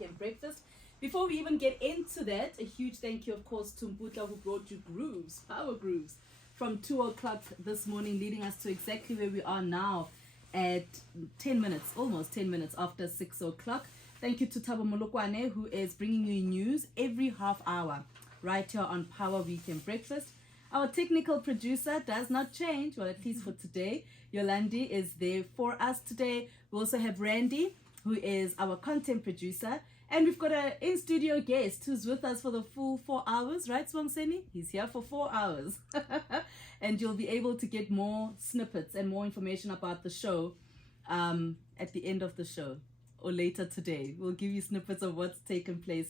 weekend breakfast. Before we even get into that, a huge thank you, of course, to Mputla, who brought you grooves, power grooves, from 2 o'clock this morning, leading us to exactly where we are now at 10 minutes, almost 10 minutes after 6 o'clock. Thank you to Thabo Molokwane, who is bringing you news every half hour right here on Power Weekend Breakfast. Our technical producer does not change, well, at least for today. Yolandi is there for us today. We also have Randy, who is our content producer. And we've got an in-studio guest who's with us for the full 4 hours, right, Swangseni? He's here for 4 hours. And you'll be able to get more snippets and more information about the show at the end of the show or later today. We'll give you snippets of what's taken place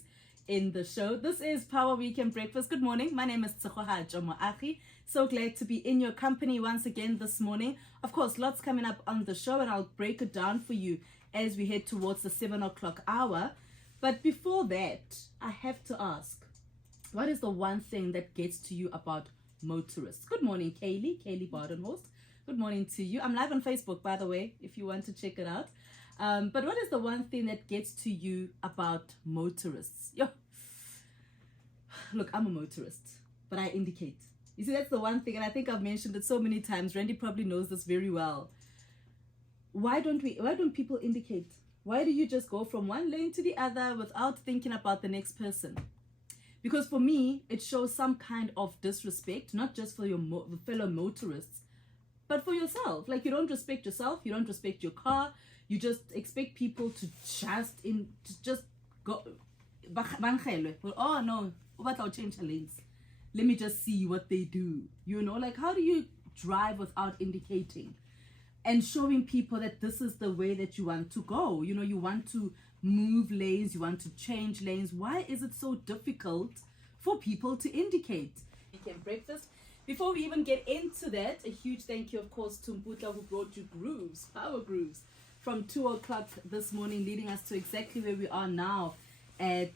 in the show. This is Power Weekend Breakfast. Good morning. My name is Tsekoha Jomoahi. So glad to be in your company once again this morning. Of course, lots coming up on the show, and I'll break it down for you as we head towards the 7 o'clock hour. But before that, I have to ask, what is the one thing that gets to you about motorists? Good morning, Kaylee Bardenhorst. Good morning to you. I'm live on Facebook, by the way, if you want to check it out. But what is the one thing that gets to you about motorists? Look, I'm a motorist, but I indicate. You see, that's the one thing, and I think I've mentioned it so many times. Randy probably knows this very well. Why don't people indicate? Why do you just go from one lane to the other without thinking about the next person? Because for me, it shows some kind of disrespect, not just for your fellow motorists, but for yourself. Like, you don't respect yourself, you don't respect your car, you just expect people to just go. Oh no, I'll change the lanes. Let me just see what they do. You know, like, how do you drive without indicating? And showing people that this is the way that you want to go. You know, you want to move lanes, you want to change lanes. Why is it so difficult for people to indicate? Weekend breakfast. Before we even get into that, a huge thank you, of course, to Mputla, who brought you grooves, power grooves, from 2 o'clock this morning, leading us to exactly where we are now at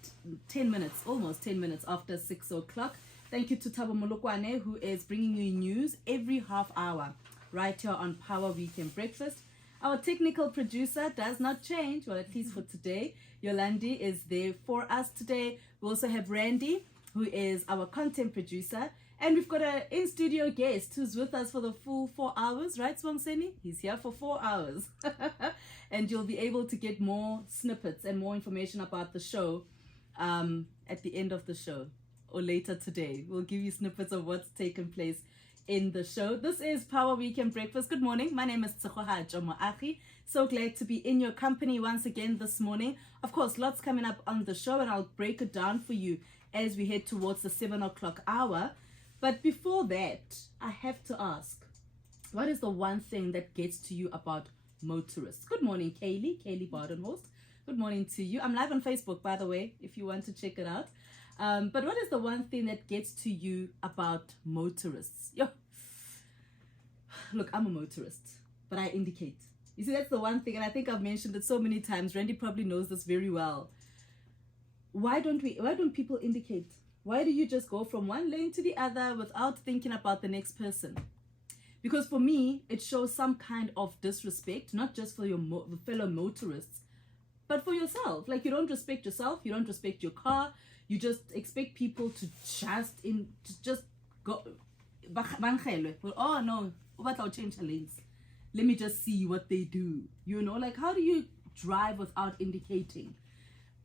10 minutes, almost 10 minutes after 6 o'clock. Thank you to Thabo Molokwane, who is bringing you news every half hour right here on Power Weekend Breakfast. Our technical producer does not change, well, at least for today. Yolandi is there for us today. We also have Randy, who is our content producer. And we've got an in-studio guest who's with us for the full 4 hours, right, Swangseni? He's here for 4 hours. And you'll be able to get more snippets and more information about the show at the end of the show or later today. We'll give you snippets of what's taken place in the show. This is Power Weekend Breakfast. Good morning. My name is Tsekoha Jomoahi. So glad to be in your company once again this morning. Of course, lots coming up on the show, and I'll break it down for you as we head towards the 7 o'clock hour. But before that, I have to ask, what is the one thing that gets to you about motorists? Good morning, Kaylee Bardenhorst. Good morning to you. I'm live on Facebook, by the way, if you want to check it out. But what is the one thing that gets to you about motorists? Look, I'm a motorist, but I indicate. You see, that's the one thing, and I think I've mentioned it so many times. Randy probably knows this very well. Why don't people indicate? Why do you just go from one lane to the other without thinking about the next person? Because for me, it shows some kind of disrespect, not just for your fellow motorists, but for yourself. Like, you don't respect yourself, you don't respect your car, you just expect people to just go. Oh no, I'll change the lanes. Let me just see what they do. You know, like, how do you drive without indicating?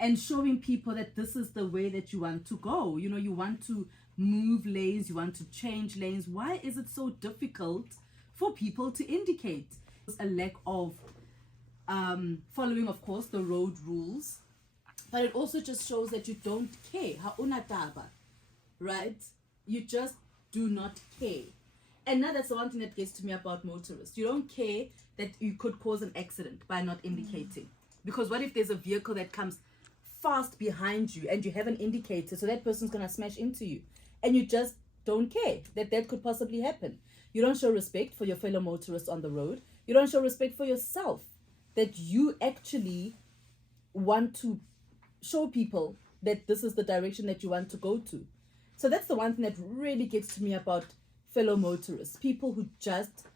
And showing people that this is the way that you want to go. You know, you want to move lanes, you want to change lanes. Why is it so difficult for people to indicate? There's a lack of following, of course, the road rules. But it also just shows that you don't care. Right? You just do not care. And now that's the one thing that gets to me about motorists. You don't care that you could cause an accident by not indicating. Because what if there's a vehicle that comes fast behind you and you haven't indicated, so that person's going to smash into you, and you just don't care that could possibly happen? You don't show respect for your fellow motorists on the road. You don't show respect for yourself, that you actually want to show people that this is the direction that you want to go to. So that's the one thing that really gets to me about fellow motorists, people who just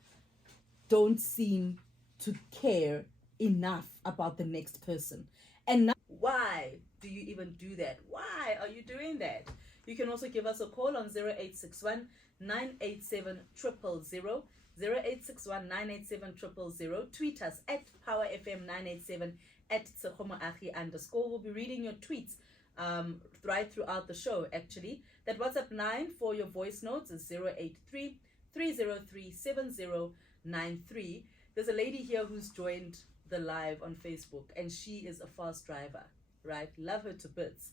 don't seem to care enough about the next person. And now, Why do you even do that? Why are you doing that? You can also give us a call on 0861 987 000, 0861 987 000. Tweet us at PowerFM987, at _. We'll be reading your tweets right throughout the show, actually. That WhatsApp 9 for your voice notes is 083 303 7093. There's a lady here who's joined the live on Facebook, and she is a fast driver, right? Love her to bits.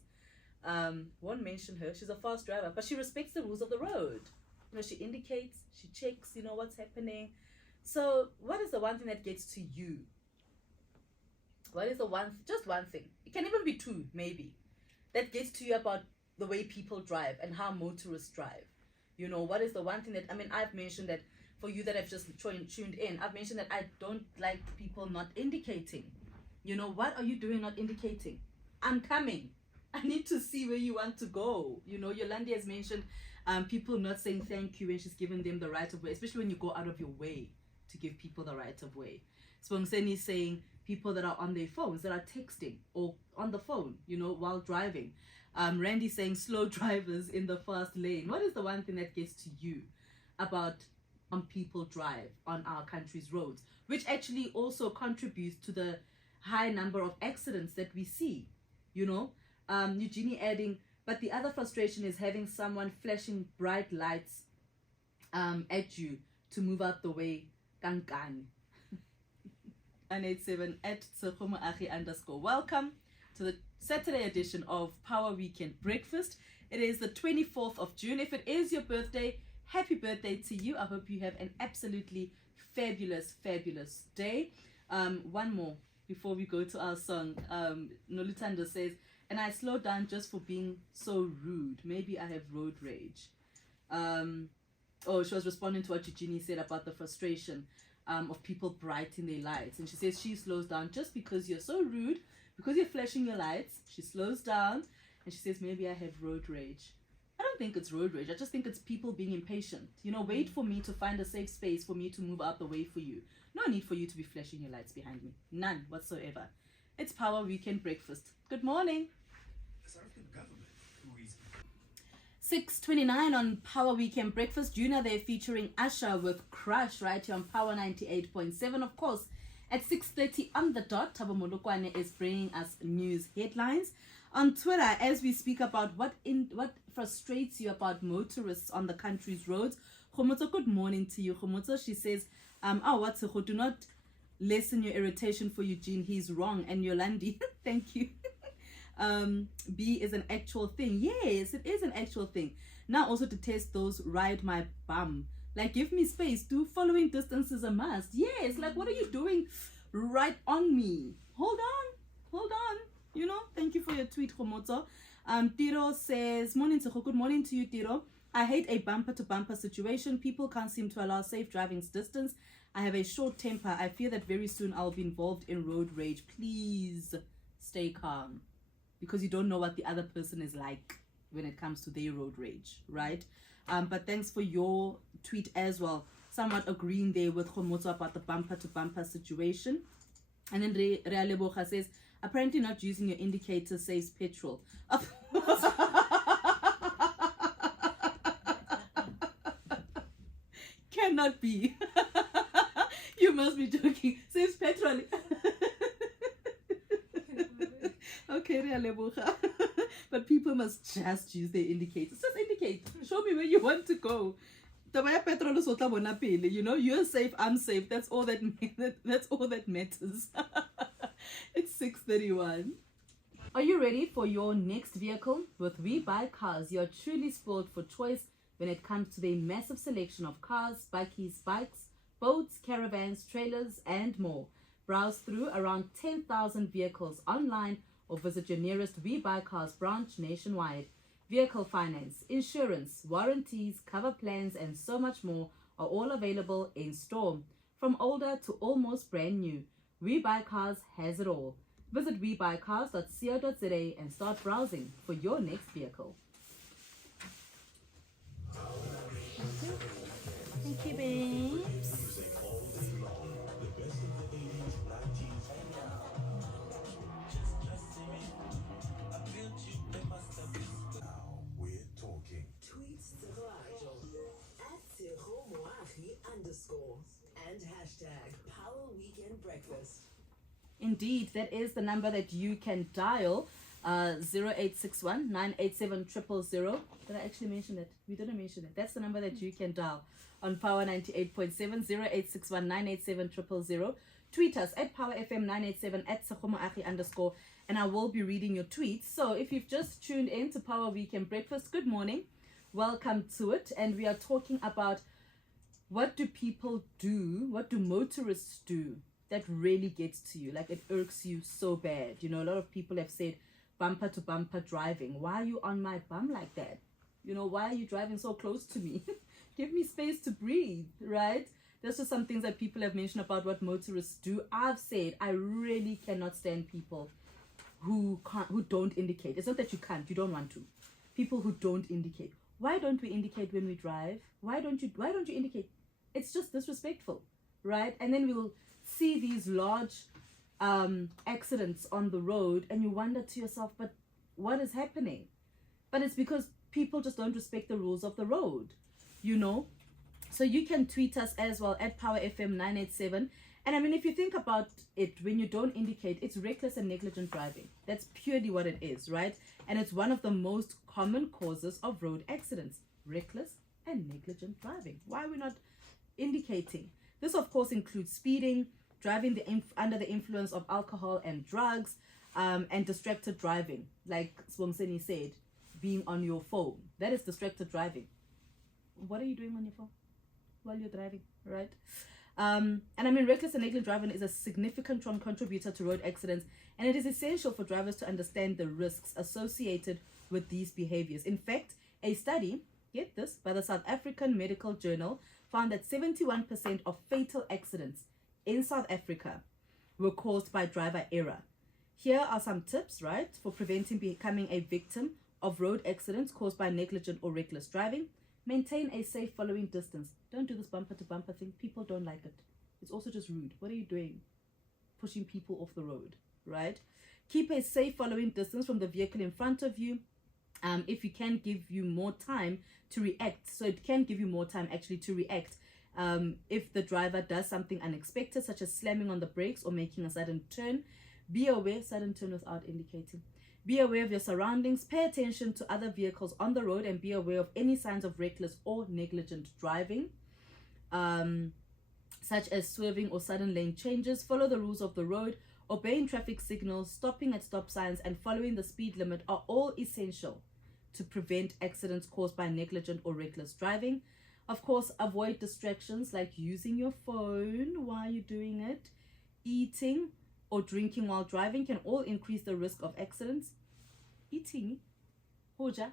Won't mention her. She's a fast driver, but she respects the rules of the road. You know, she indicates, she checks, you know, what's happening. So what is the one thing that gets to you? What is the just one thing? It can even be two, maybe, that gets to you about the way people drive and how motorists drive. You know, what is the one thing that, I mean, I've mentioned that for you that have just tuned in, I've mentioned that I don't like people not indicating. You know, what are you doing not indicating? I'm coming. I need to see where you want to go. You know, Yolandi has mentioned people not saying thank you when she's giving them the right of way, especially when you go out of your way to give people the right of way. Sponseni is saying people that are on their phones, that are texting or on the phone, you know, while driving. Randy saying slow drivers in the fast lane. What is the one thing that gets to you about people drive on our country's roads, which actually also contributes to the high number of accidents that we see? You know, Eugenie adding, but the other frustration is having someone flashing bright lights at you to move out the way. Kankang. 987 at _. Welcome to the Saturday edition of Power Weekend Breakfast. It is the 24th of June. If it is your birthday, happy birthday to you. I hope you have an absolutely fabulous day. One more before we go to our song. Nolutando says, and I slow down just for being so rude. Maybe I have road rage. She was responding to what Eugenie said about the frustration of people brighting their lights. And she says she slows down just because you're so rude, because you're flashing your lights. She slows down and she says, maybe I have road rage. I don't think it's road rage. I just think it's people being impatient. You know, wait for me to find a safe space for me to move out the way for you. No need for you to be flashing your lights behind me. None whatsoever. It's Power Weekend Breakfast. Good morning. 6:29 on Power Weekend Breakfast. Juna, they're featuring Asha with Crush right here on Power 98.7. Of course, at 6:30 on the dot, Thabo Molokwane is bringing us news headlines. On Twitter, as we speak about what frustrates you about motorists on the country's roads. Khomotso, good morning to you. Khomotso, she says, do not lessen your irritation for Eugene. He's wrong. And Yolandi, thank you. B is an actual thing. Yes, it is an actual thing. Now also to test those ride my bum. Like, give me space. Do following distance is a must. Yes, like, what are you doing right on me? Hold on. You know, thank you for your tweet, Khomotso. Tiro says, morning to good morning to you, Tiro. I hate a bumper-to-bumper situation. People can't seem to allow safe driving's distance. I have a short temper. I fear that very soon I'll be involved in road rage. Please stay calm, because you don't know what the other person is like when it comes to their road rage, right? But thanks for your tweet as well. Somewhat agreeing there with Khomotso about the bumper-to-bumper situation. And then Realebocha says, apparently not using your indicator saves petrol. Cannot be. You must be joking. Saves petrol. Okay, Realebocha. But people must just use their indicators. Just indicate. Show me where you want to go. You know, you're safe, I'm safe. That's all that matters. It's 6:31. Are you ready for your next vehicle? With We Buy Cars, you're truly spoiled for choice when it comes to the massive selection of cars, bikes, boats, caravans, trailers, and more. Browse through around 10,000 vehicles online or visit your nearest We Buy Cars branch nationwide. Vehicle finance, insurance, warranties, cover plans, and so much more are all available in store. From older to almost brand new, We Buy Cars has it all. Visit webuycars.co.za and start browsing for your next vehicle. Thank you, babes. #PowerWeekendBreakfast. Indeed, that is the number that you can dial. 0861 987 000. Did I actually mention it? We didn't mention it. That's the number that you can dial on Power 98.7, 0861 987 000. Tweet us at PowerFM987 at Sakomoaki _ and I will be reading your tweets. So if you've just tuned in to Power Weekend Breakfast, good morning. Welcome to it. And we are talking about what do people do, what do motorists do that really gets to you, like it irks you so bad. You know, a lot of people have said bumper to bumper driving. Why are you on my bum like that? You know, why are you driving so close to me? Give me space to breathe, right? There's just some things that people have mentioned about what motorists do. I've said I really cannot stand people who don't indicate. It's not that you can't, you don't want to. People who don't indicate. Why don't we indicate when we drive? Why don't you indicate? It's just disrespectful, right? And then we'll see these large accidents on the road and you wonder to yourself, but what is happening? But it's because people just don't respect the rules of the road, you know? So you can tweet us as well at PowerFM987. And I mean, if you think about it, when you don't indicate, it's reckless and negligent driving. That's purely what it is, right? And it's one of the most common causes of road accidents, reckless and negligent driving. Why are we not indicating? This, of course, includes speeding, driving under the influence of alcohol and drugs, and distracted driving. Like Swamseni said, being on your phone. That is distracted driving. What are you doing on your phone while you're driving, right? And I mean, reckless and negligent driving is a significant contributor to road accidents, and it is essential for drivers to understand the risks associated with these behaviors. In fact, a study, get this, by the South African Medical Journal found that 71% of fatal accidents in South Africa were caused by driver error. Here are some tips, right, for preventing becoming a victim of road accidents caused by negligent or reckless driving. Maintain a safe following distance. Don't do this bumper to bumper thing. People don't like it. It's also just rude. What are you doing? Pushing people off the road, right? Keep a safe following distance from the vehicle in front of you. If you can give you more time to react. So it can give you more time actually to react. If the driver does something unexpected, such as slamming on the brakes or making a sudden turn, be aware, sudden turn without indicating. Be aware of your surroundings, pay attention to other vehicles on the road, and be aware of any signs of reckless or negligent driving, such as swerving or sudden lane changes. Follow the rules of the road, obeying traffic signals, stopping at stop signs, and following the speed limit are all essential to prevent accidents caused by negligent or reckless driving. Of course, avoid distractions like using your phone while you're doing it. Eating or drinking while driving can all increase the risk of accidents. Eating, hoja.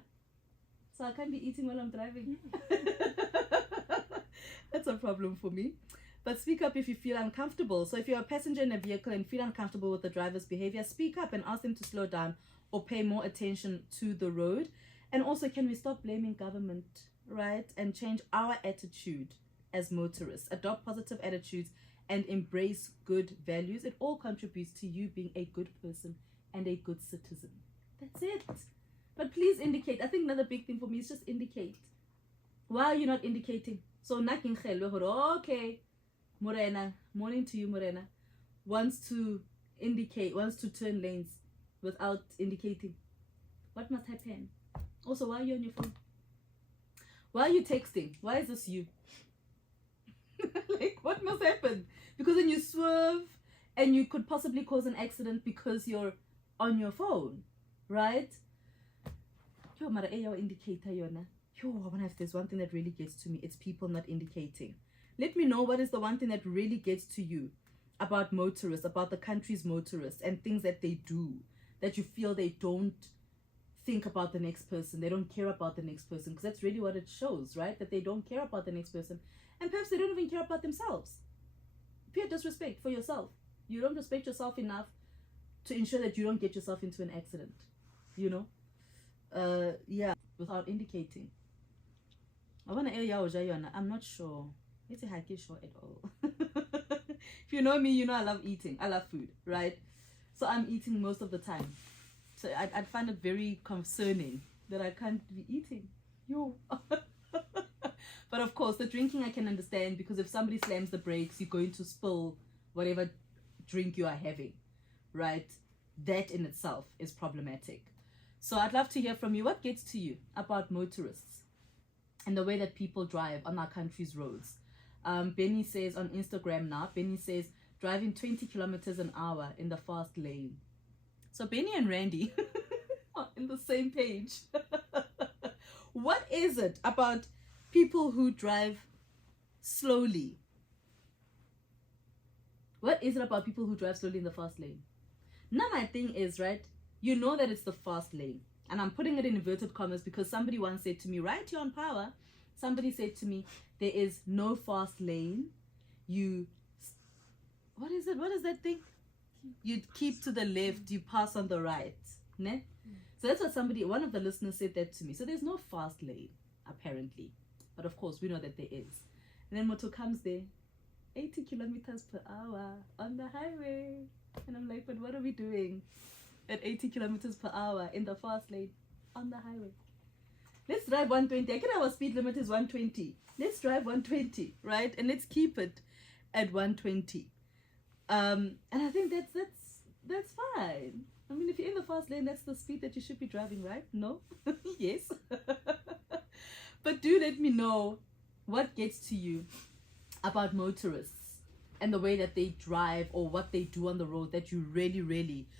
So I can't be eating while I'm driving. That's a problem for me. But speak up if you feel uncomfortable. So if you're a passenger in a vehicle and feel uncomfortable with the driver's behavior, speak up and ask them to slow down or pay more attention to the road. And also, can we stop blaming government, right? And change our attitude as motorists. Adopt positive attitudes and embrace good values. It all contributes to you being a good person and a good citizen. That's it. But please indicate. I think another big thing for me is just indicate. Why are you not indicating? So okay, Morena, morning to you, Morena, wants to indicate, wants to turn lanes without indicating. What must happen? Also, why are you on your phone? Why are you texting? Why is this you? Like, what must happen? Because then you swerve and you could possibly cause an accident because you're on your phone, right? Yo, mara indicator yona. Yo, I wonder if there's one thing that really gets to me. It's people not indicating. Let me know what is the one thing that really gets to you about motorists, about the country's motorists, and things that they do that you feel they don't think about the next person. They don't care about the next person, because that's really what it shows, right? That they don't care about the next person. And perhaps they don't even care about themselves. Pure disrespect for yourself. You don't respect yourself enough to ensure that you don't get yourself into an accident, you know? Yeah, without indicating. I'm not sure. It's a sure at all. If you know me, you know I love eating. I love food, right? So I'm eating most of the time. So I'd find it very concerning that I can't be eating. Yo. But of course, the drinking I can understand, because if somebody slams the brakes, you're going to spill whatever drink you are having, right? That in itself is problematic. So I'd love to hear from you. What gets to you about motorists and the way that people drive on our country's roads? Benny says on Instagram now, Benny says, driving 20 kilometers an hour in the fast lane. So Benny and Randy are in the same page. What is it about people who drive slowly? What is it about people who drive slowly in the fast lane? Now my thing is, right, you know that it's the fast lane. And I'm putting it in inverted commas because somebody once said to me, right here on Power, somebody said to me, there is no fast lane. What is it? What is that thing? You keep to the left, you pass on the right. Ne? So that's what one of the listeners said that to me. So there's no fast lane, apparently. But of course, we know that there is. And then Moto comes there, 80 kilometers per hour on the highway. And I'm like, but what are we doing at 80 kilometers per hour in the fast lane on the highway? Let's drive 120. I can our speed limit is 120. Let's drive 120, right? And let's keep it at 120. And I think that's fine. I mean, if you're in the fast lane, that's the speed that you should be driving, right? No? Yes. But do let me know what gets to you about motorists and the way that they drive or what they do on the road that you really, really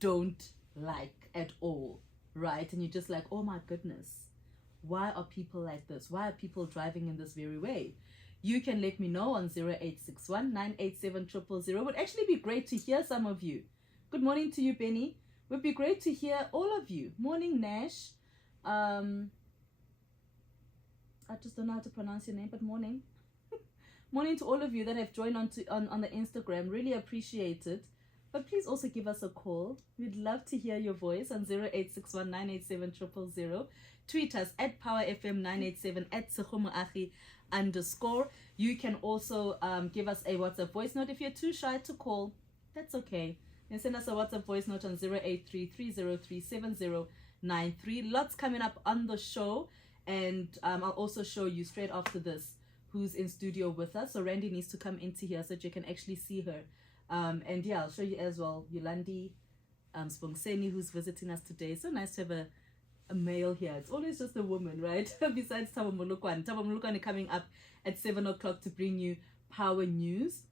don't like at all, right? And you're just like, oh my goodness, why are people like this? Why are people driving in this very way? You can let me know on 0861 987 000. It would actually be great to hear some of you. Good morning to you, Benny. It would be great to hear all of you. Morning, Nash. I just don't know how to pronounce your name, but morning. Morning to all of you that have joined on the Instagram. Really appreciate it. But please also give us a call. We'd love to hear your voice on 0861 987 000. Tweet us at PowerFM987 at _. You can also give us a WhatsApp voice note if you're too shy to call. That's okay. And send us a WhatsApp voice note on 0833037093. Lots coming up on the show, and I'll also show you straight after this who's in studio with us. So Randy needs to come into here so that you can actually see her. And yeah, I'll show you as well Yolandi Spongseni, who's visiting us today. So nice to have a male here. It's always just a woman, right? Besides Tabo Molokwane. Tabo Molokwane coming up at 7 o'clock to bring you Power News.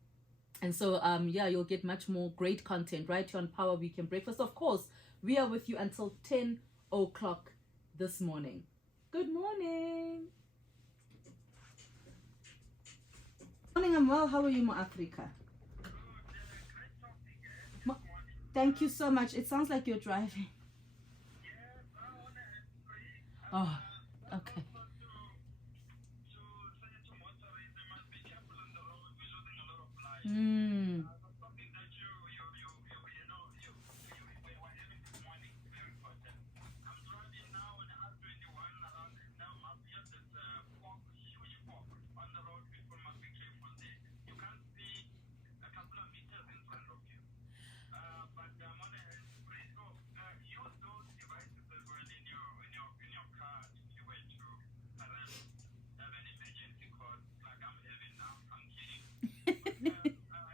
And so, yeah, you'll get much more great content right here on Power Weekend Breakfast. Of course, we are with you until 10 o'clock this morning. Good morning. Morning, I'm well. How are you, Mo Africa? Thank you so much. It sounds like you're driving. Oh, okay. Hmm.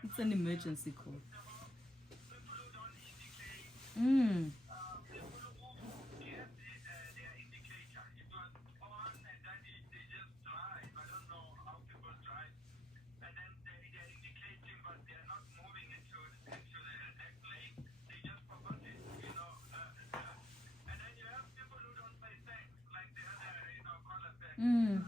It's an emergency call. Mm. Mm.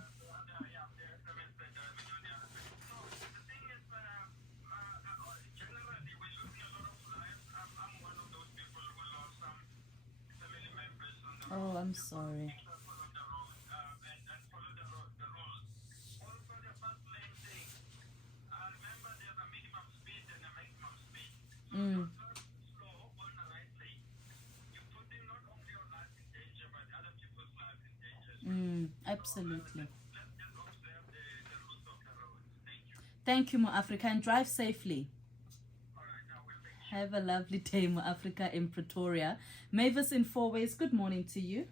Oh, I'm sorry. Mm. Absolutely. Thank you, Mo Africa, and drive safely. Have a lovely day, Mo Africa in Pretoria. Mavis in Four Ways, good morning to you.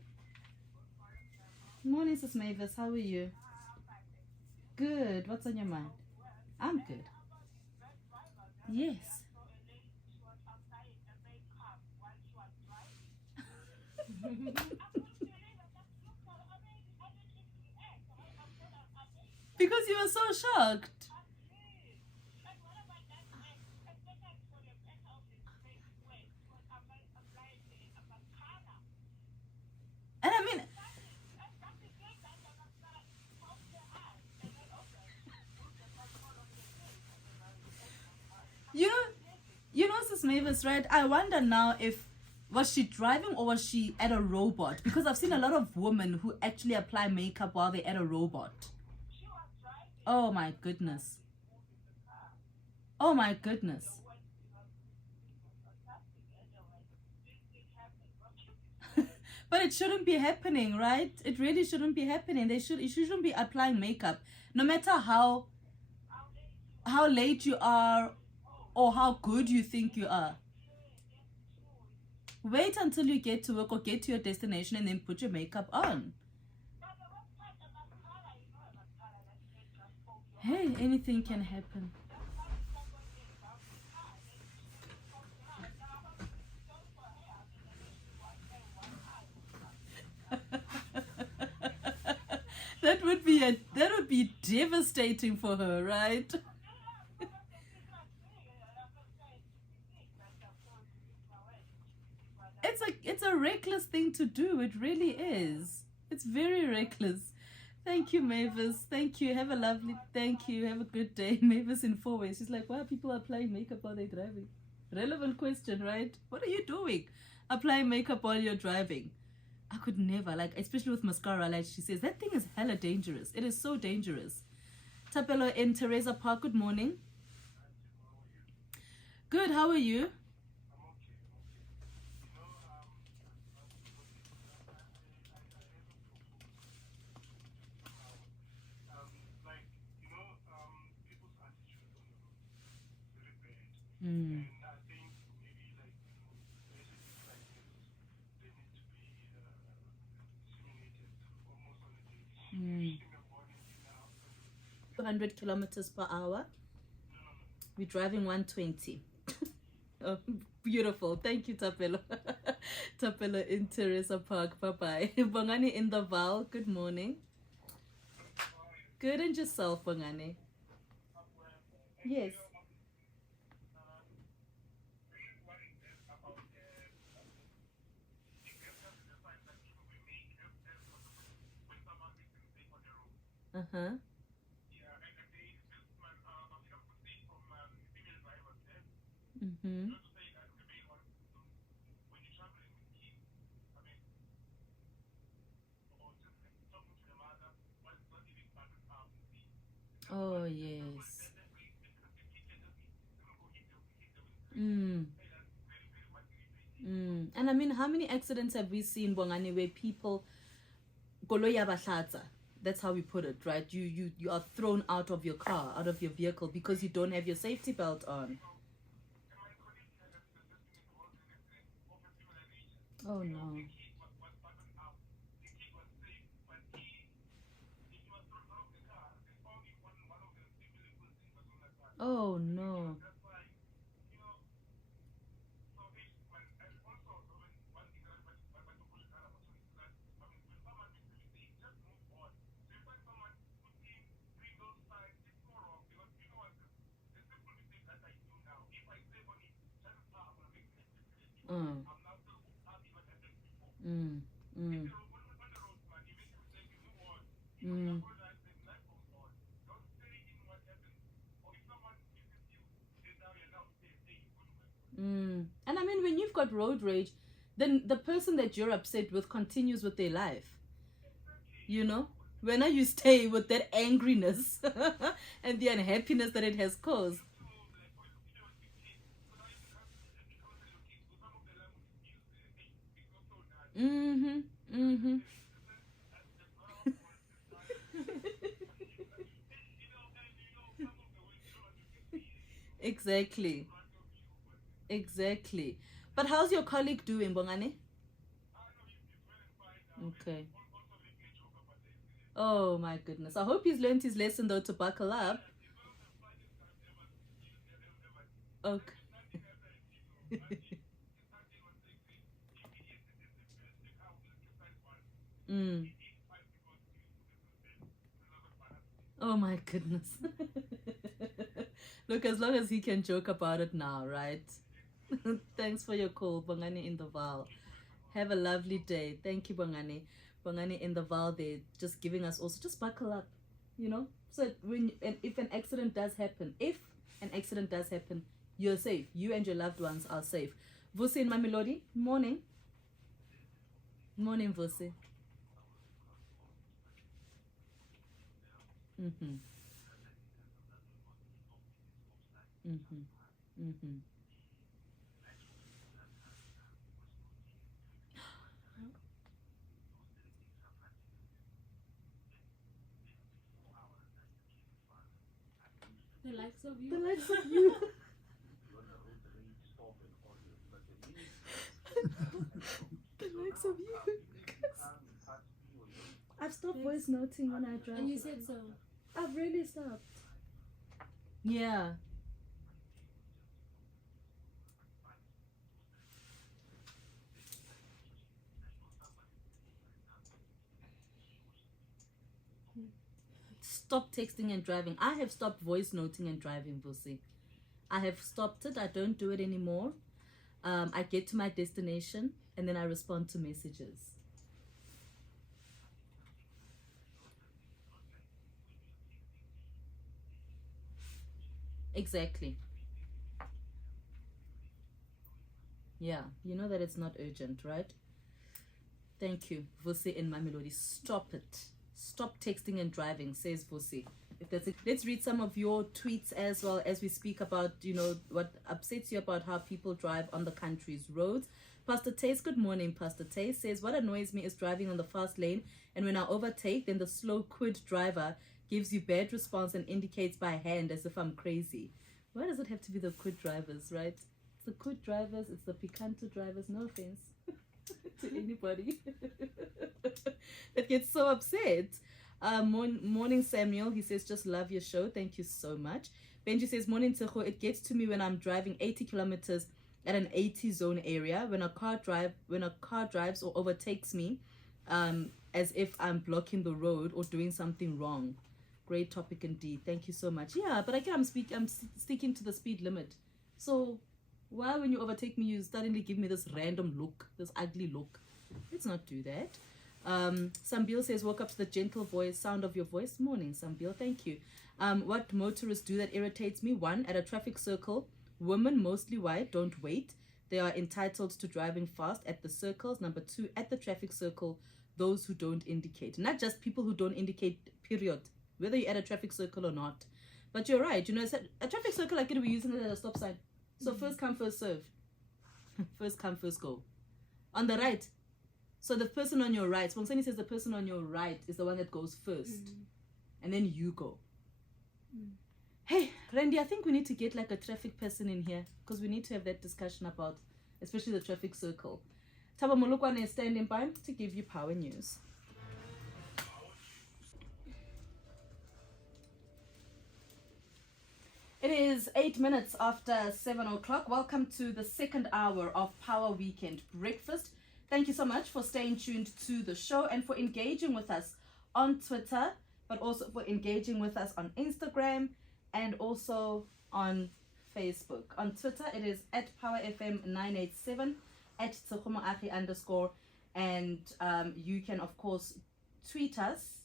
Good morning, Sis Mavis. How are you? Good. What's on your mind? I'm good. Yes. Because you were so shocked. And I mean, you know, Sis Mavis, right? I wonder now if was she driving or was she at a robot? Because I've seen a lot of women who actually apply makeup while they're at a robot. Oh my goodness. Oh my goodness. But it shouldn't be happening, right? It really shouldn't be happening. You shouldn't be applying makeup, no matter how late you are or how good you think you are. Wait until you get to work or get to your destination and then put your makeup on. Hey, anything can happen. That would be devastating for her, right? It's a reckless thing to do. It really is. It's very reckless. Thank you, Mavis. Thank you. Have a lovely. Thank you. Have a good day, Mavis. In 4 ways, she's like, "Why people are applying makeup while they're driving?" Relevant question, right? What are you doing? Applying makeup while you're driving? I could never, like, especially with mascara. Like she says, that thing is hella dangerous. It is so dangerous. Tapelo in Teresa Park. Good morning. Good. How are you? Mm. Mm. 200 kilometers per hour. We're driving 120. Oh, beautiful. Thank you, Tapelo. Tapelo in Teresa Park. Bye bye. Bongani in the Val. Good morning. Good, and yourself, Bongani? Yes. Uh huh. Mm-hmm. Oh, yes. Mm. Mm. And I mean, how many accidents have we seen, Bongani, where people koloya bahlatsa? That's how we put it, right? You are thrown out of your car, out of your vehicle because you don't have your safety belt on. Oh no. Oh no. Mm. Mm. Mm. Mm. Mm. And I mean, when you've got road rage, then the person that you're upset with continues with their life. You know? When you stay with that angriness and the unhappiness that it has caused. Mm-hmm. Mm-hmm. Exactly. Exactly. But how's your colleague doing, Bongani? Okay. Oh my goodness. I hope he's learned his lesson though, to buckle up. Okay. Mm. Oh my goodness. Look, as long as he can joke about it now, right? Thanks for your call, Bongani in the Val. Have a lovely day. Thank you, Bongani. Bongani in the Val there, just giving us also, just buckle up, you know? So when, and if an accident does happen, you're safe. You and your loved ones are safe. Vusi in Mamelodi, morning. Morning, Vusi. Mm-hmm. Mm-hmm. Mm-hmm. The likes of you. The likes of you. The likes of you. I've stopped voice noting when I drive. And you said so. I've really stopped. Yeah. Stop texting and driving. I have stopped voice noting and driving, Vusi. I have stopped it. I don't do it anymore. I get to my destination and then I respond to messages. Exactly. Yeah. You know that it's not urgent, right? Thank you, Vusi in Mamelodi. Stop it. Stop texting and driving, says Vusi. If that's it. Let's read some of your tweets as well as we speak about, you know, what upsets you about how people drive on the country's roads. Pastor Tace, good morning, Pastor Tace, says, what annoys me is driving on the fast lane, and when I overtake, then the slow quid driver gives you bad response and indicates by hand as if I'm crazy. Why does it have to be the quid drivers, right? It's the quid drivers, it's the Picanto drivers, no offense to anybody that gets so upset. Morning Samuel, he says, just love your show, thank you so much. Benji says, morning Tejo, it gets to me when I'm driving 80 kilometers at an 80 zone area, when a car drives or overtakes me, as if I'm blocking the road or doing something wrong. Great topic indeed, thank you so much. Yeah, but again, I'm sticking to the speed limit. So why, when you overtake me, you suddenly give me this random look, this ugly look? Let's not do that. Sambil says, woke up to the gentle sound of your voice. Morning, Sambil, thank you. What motorists do that irritates me? 1, at a traffic circle, women, mostly white, don't wait. They are entitled to driving fast at the circles. Number 2, at the traffic circle, those who don't indicate. Not just people who don't indicate, period, whether you're at a traffic circle or not. But you're right, you know, a traffic circle, like, we're using it as a stop sign. So first come, first serve. First come, first go. On the right. So the person on your right, Sponsani says the person on your right is the one that goes first. And then you go. Hey, Randy, I think we need to get like a traffic person in here, because we need to have that discussion about, especially the traffic circle. Taba Molokwane is standing by to give you power news. It is 8 minutes after 7 o'clock. Welcome to the second hour of Power Weekend Breakfast. Thank you so much for staying tuned to the show and for engaging with us on Twitter, but also for engaging with us on Instagram and also on Facebook. On Twitter, it is at PowerFM987, at _, and you can, of course, tweet us.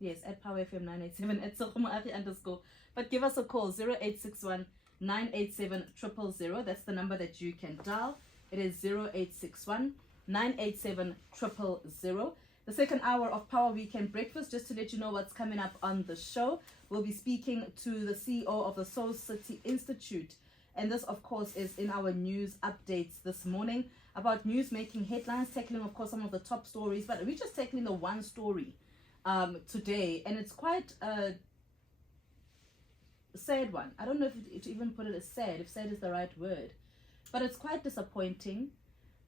Yes, at PowerFM987, at _. But give us a call, 0861 987 000. That's the number that you can dial. It is 0861 987 000. The second hour of Power Weekend Breakfast, just to let you know what's coming up on the show. We'll be speaking to the CEO of the Soul City Institute. And this, of course, is in our news updates this morning about news making headlines, tackling, of course, some of the top stories. But we're just tackling the one story today. And it's quite a sad one. I don't know if to even put it as sad, if sad is the right word. But it's quite disappointing.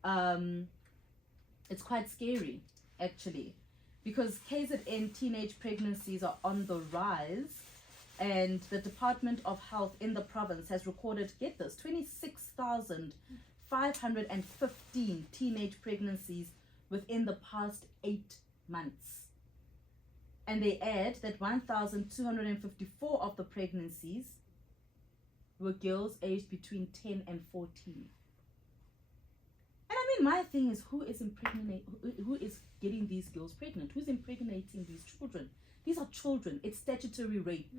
It's quite scary, actually. because KZN teenage pregnancies are on the rise, and the Department of Health in the province has recorded, get this, 26,515 teenage pregnancies within the past 8 months. And they add that 1,254 of the pregnancies were girls aged between 10 and 14. And I mean, my thing is, who is getting these girls pregnant? Who's impregnating these children? These are children. It's statutory rape.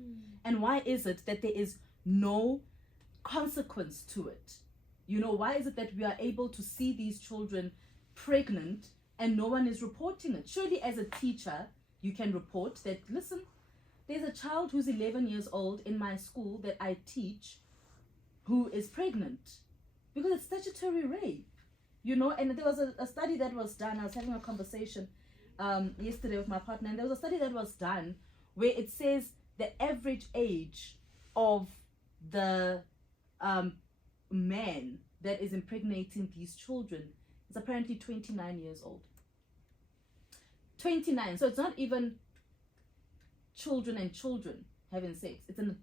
And why is it that there is no consequence to it? You know, why is it that we are able to see these children pregnant and no one is reporting it? Surely as a teacher, you can report that, listen, there's a child who's 11 years old in my school that I teach who is pregnant, because it's statutory rape. You know, and there was a study that was done. I was having a conversation yesterday with my partner, and there was a study that was done where it says the average age of the man that is impregnating these children is apparently 29 years old. 29. So it's not even children and children having sex. It's an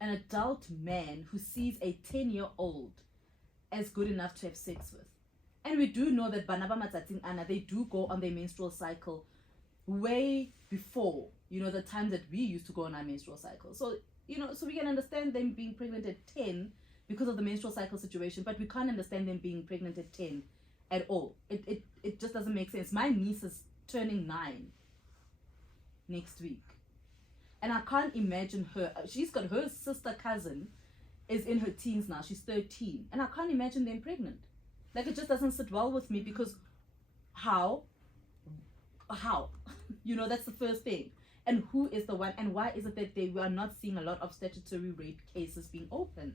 adult man who sees a 10-year-old as good enough to have sex with. And we do know that Banaba Matsating Anna, they do go on their menstrual cycle way before, you know, the time that we used to go on our menstrual cycle. So, you know, so we can understand them being pregnant at 10 because of the menstrual cycle situation, but we can't understand them being pregnant at 10 at all. It just doesn't make sense. My niece is turning 9 next week. And I can't imagine her. She's got her sister cousin is in her teens now. She's 13. And I can't imagine them pregnant. Like, it just doesn't sit well with me, because how? You know, that's the first thing. And who is the one? And why is it that we are not seeing a lot of statutory rape cases being opened?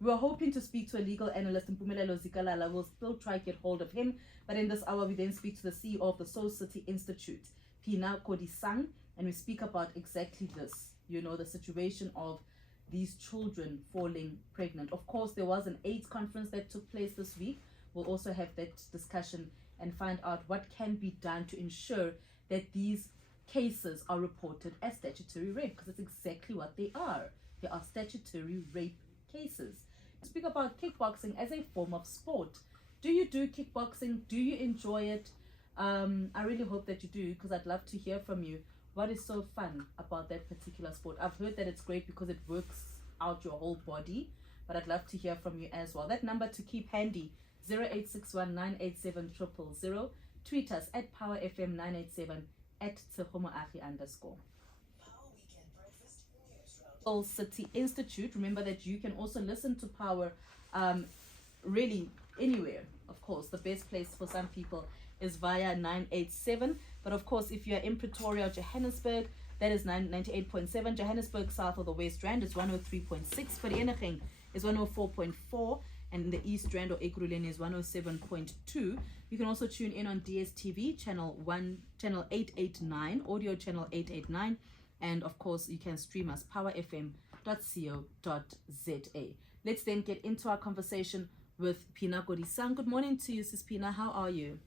We are hoping to speak to a legal analyst, Mpumelelo Zikalala. We'll still try to get hold of him. But in this hour, we then speak to the CEO of the Soul City Institute, Pina Kodisang, and we speak about exactly this, you know, the situation of these children falling pregnant. Of course, there was an AIDS conference that took place this week. We'll also have that discussion and find out what can be done to ensure that these cases are reported as statutory rape, because it's exactly what they are. They are statutory rape cases. Speak about kickboxing as a form of sport. Do you do kickboxing? Do you enjoy it? I really hope that you do, because I'd love to hear from you. What is so fun about that particular sport? I've heard that it's great because it works out your whole body, but I'd love to hear from you as well. That number to keep handy, 0861-987-000. Tweet us at PowerFM987, at @Tsehomoagi_. Soul City Institute. Remember that you can also listen to Power really anywhere. Of course, the best place for some people is via 987. But of course, if you're in Pretoria or Johannesburg, that is 98.7. Johannesburg South or the West Rand is 103.6. Vereeniging is 104.4. And in the East Rand or Ekurhuleni is 107.2. You can also tune in on DStv, channel 889, audio channel 889. And of course, you can stream us, powerfm.co.za. Let's then get into our conversation with Pina Kodisang. Good morning to you, Sis Pina. How are you?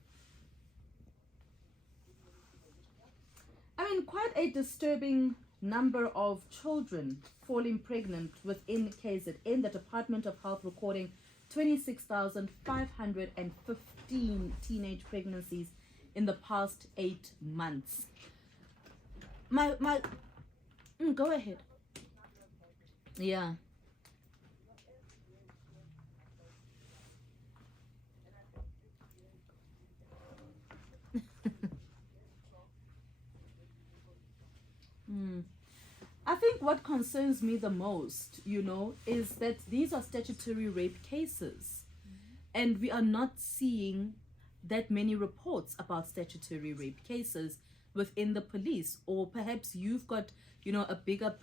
I mean, quite a disturbing number of children falling pregnant within KZN. The Department of Health recording 26,515 teenage pregnancies in the past 8 months. Go ahead. Yeah. I think what concerns me the most, you know, is that these are statutory rape cases. And we are not seeing that many reports about statutory rape cases within the police. Or perhaps you've got, you know, a bigger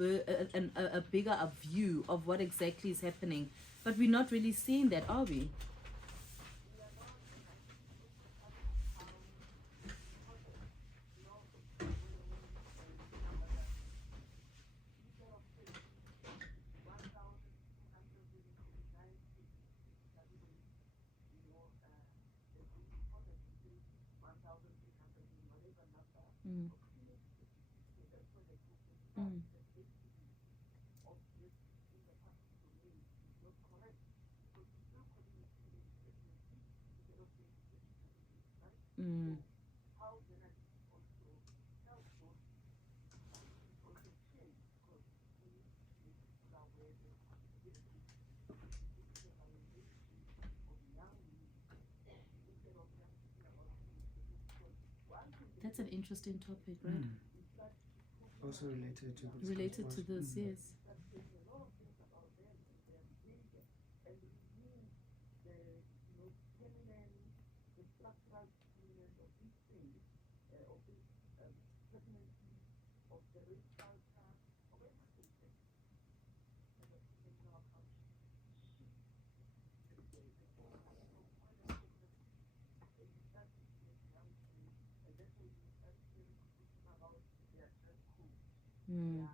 view of what exactly is happening. But we're not really seeing that, are we? Mm. Mm. Mm. That's an interesting topic, right? Also related to Related to this, yes. Mm.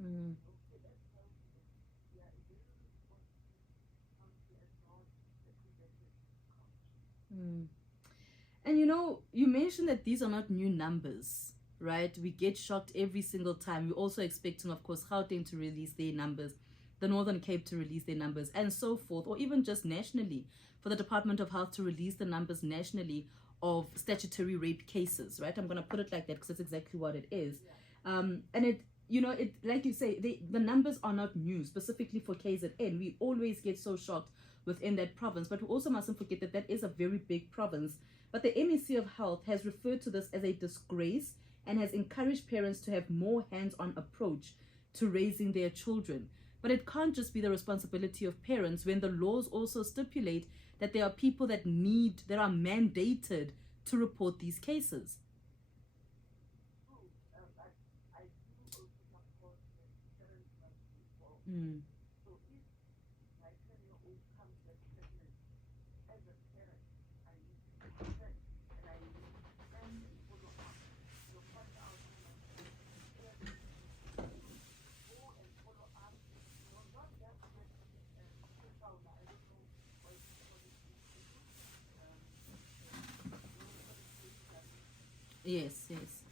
Mm. Mm. And you mentioned that these are not new numbers, right? We get shocked every single time. We're also expecting, of course, Gauteng to release their numbers, the Northern Cape to release their numbers, and so forth, or even just nationally, for the Department of Health to release the numbers nationally of statutory rape cases, right? I'm going to put it like that because that's exactly what it is. And it like you say, the numbers are not new, specifically for KZN. We always get so shocked within that province, but we also mustn't forget that that is a very big province. But the MEC of Health has referred to this as a disgrace and has encouraged parents to have more hands-on approach to raising their children. But it can't just be the responsibility of parents when the laws also stipulate that there are people that are mandated to report these cases. Mm. Yes, yes.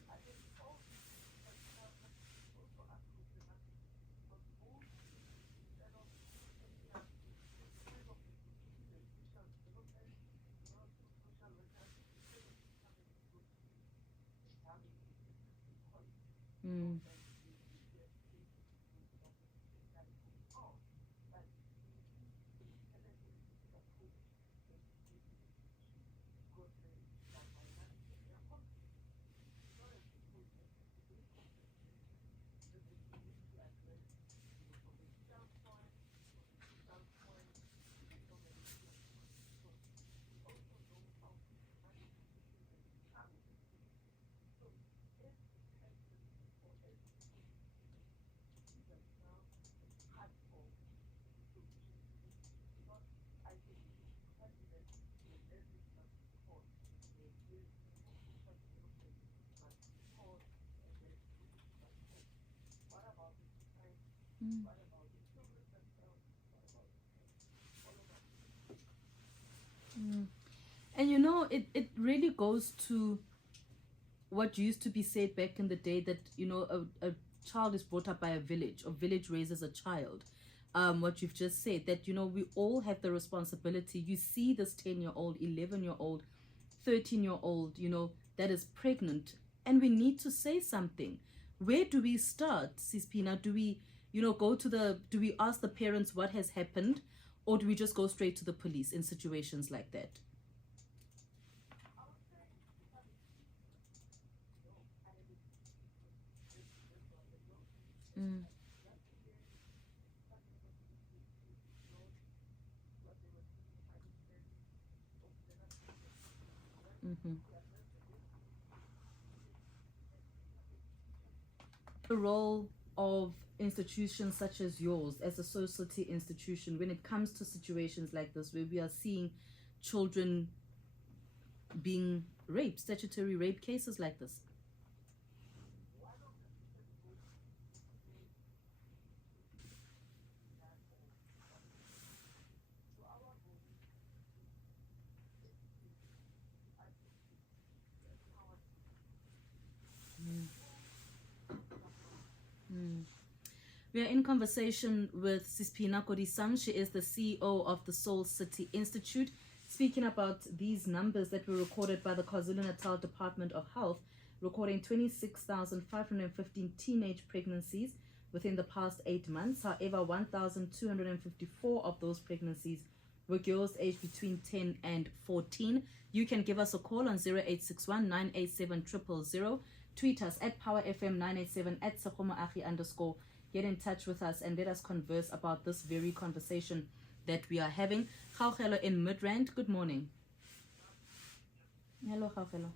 Mm. Mm. Mm. And it really goes to what used to be said back in the day, that a child is brought up by a village, or village raises a child. What you've just said, that we all have the responsibility. You see this 10-year-old, 11-year-old, 13-year-old, that is pregnant, and we need to say something. Where do we start, Sispina? Do we do we ask the parents what has happened, or do we just go straight to the police in situations like that? Mm. Mm-hmm. The role of institutions such as yours as a society institution when it comes to situations like this where we are seeing children being raped, statutory rape cases like this? We are in conversation with Sispina Kodisang. She is the CEO of the Soul City Institute, speaking about these numbers that were recorded by the KwaZulu-Natal Department of Health, recording 26,515 teenage pregnancies within the past 8 months. However, 1,254 of those pregnancies were girls aged between 10 and 14. You can give us a call on 0861 987 000. Tweet us at PowerFM987 at _. Get in touch with us and let us converse about this very conversation that we are having. Gaugelo in Midrand, good morning. Hello, Gaugelo.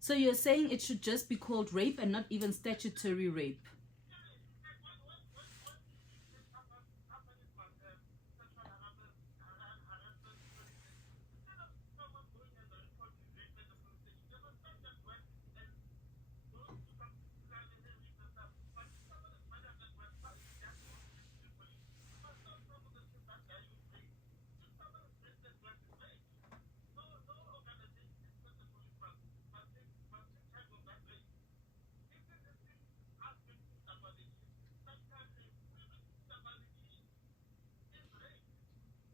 So you're saying it should just be called rape and not even statutory rape?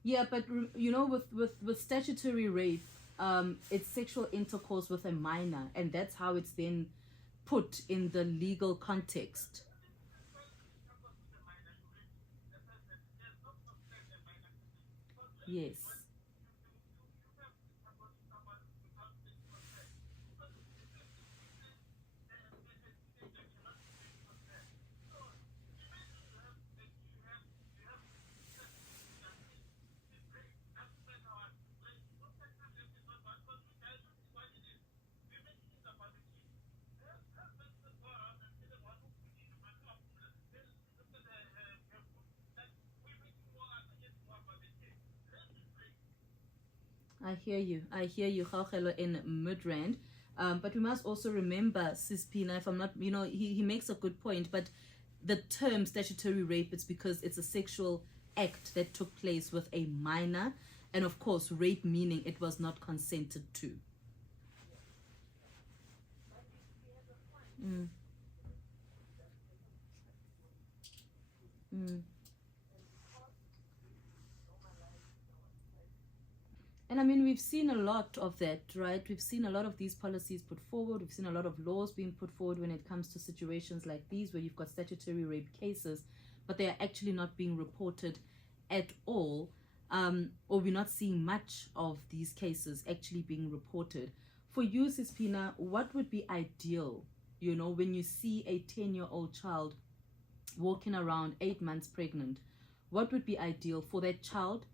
Yeah, but you know, with statutory rape, it's sexual intercourse with a minor, and that's how it's then put in the legal context. Yes. I hear you. I hear you, Gaugelo in Midrand. But we must also remember, Sispina, if I'm not, you know, he makes a good point, but the term statutory rape, it's because it's a sexual act that took place with a minor. And of course, rape meaning it was not consented to. Mm. Mm. And I mean, we've seen a lot of that, right? We've seen a lot of these policies put forward. We've seen a lot of laws being put forward when it comes to situations like these where you've got statutory rape cases, but they are actually not being reported at all, or we're not seeing much of these cases actually being reported. For you, Sispina, what would be ideal, you know, when you see a 10-year-old child walking around 8 months pregnant? What would be ideal for that child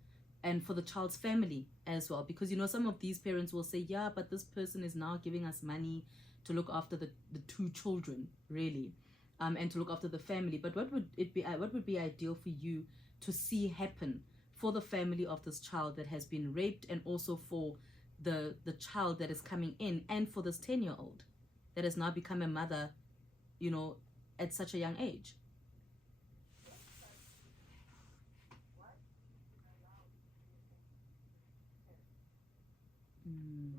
and for the child's family as well? Because, you know, some of these parents will say, yeah, but this person is now giving us money to look after the 2 children, really, and to look after the family. But what would be ideal for you to see happen for the family of this child that has been raped, and also for the child that is coming in, and for this 10-year-old that has now become a mother, you know, at such a young age? Mm.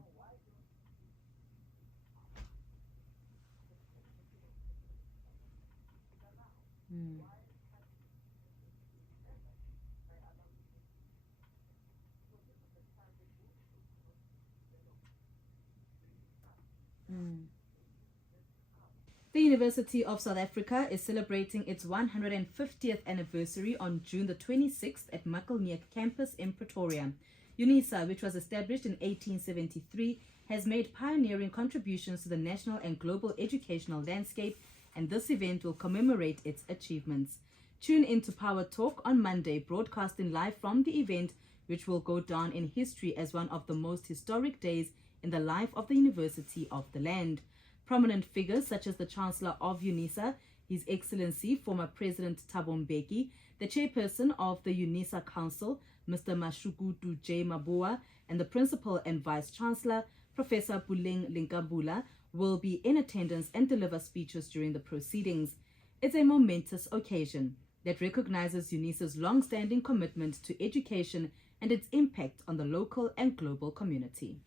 The University of South Africa is celebrating its 150th anniversary on June the 26th at Muckleneuk campus in Pretoria. UNISA, which was established in 1873, has made pioneering contributions to the national and global educational landscape, and this event will commemorate its achievements. Tune into Power Talk on Monday, broadcasting live from the event, which will go down in history as one of the most historic days in the life of the University of the Land. Prominent figures such as the Chancellor of UNISA, His Excellency former President Thabo Mbeki, the Chairperson of the UNISA Council, Mr. Mashukutu J. Mabua, and the Principal and Vice Chancellor, Professor Puleng Linkabula, will be in attendance and deliver speeches during the proceedings. It's a momentous occasion that recognizes UNISA's long-standing commitment to education and its impact on the local and global community.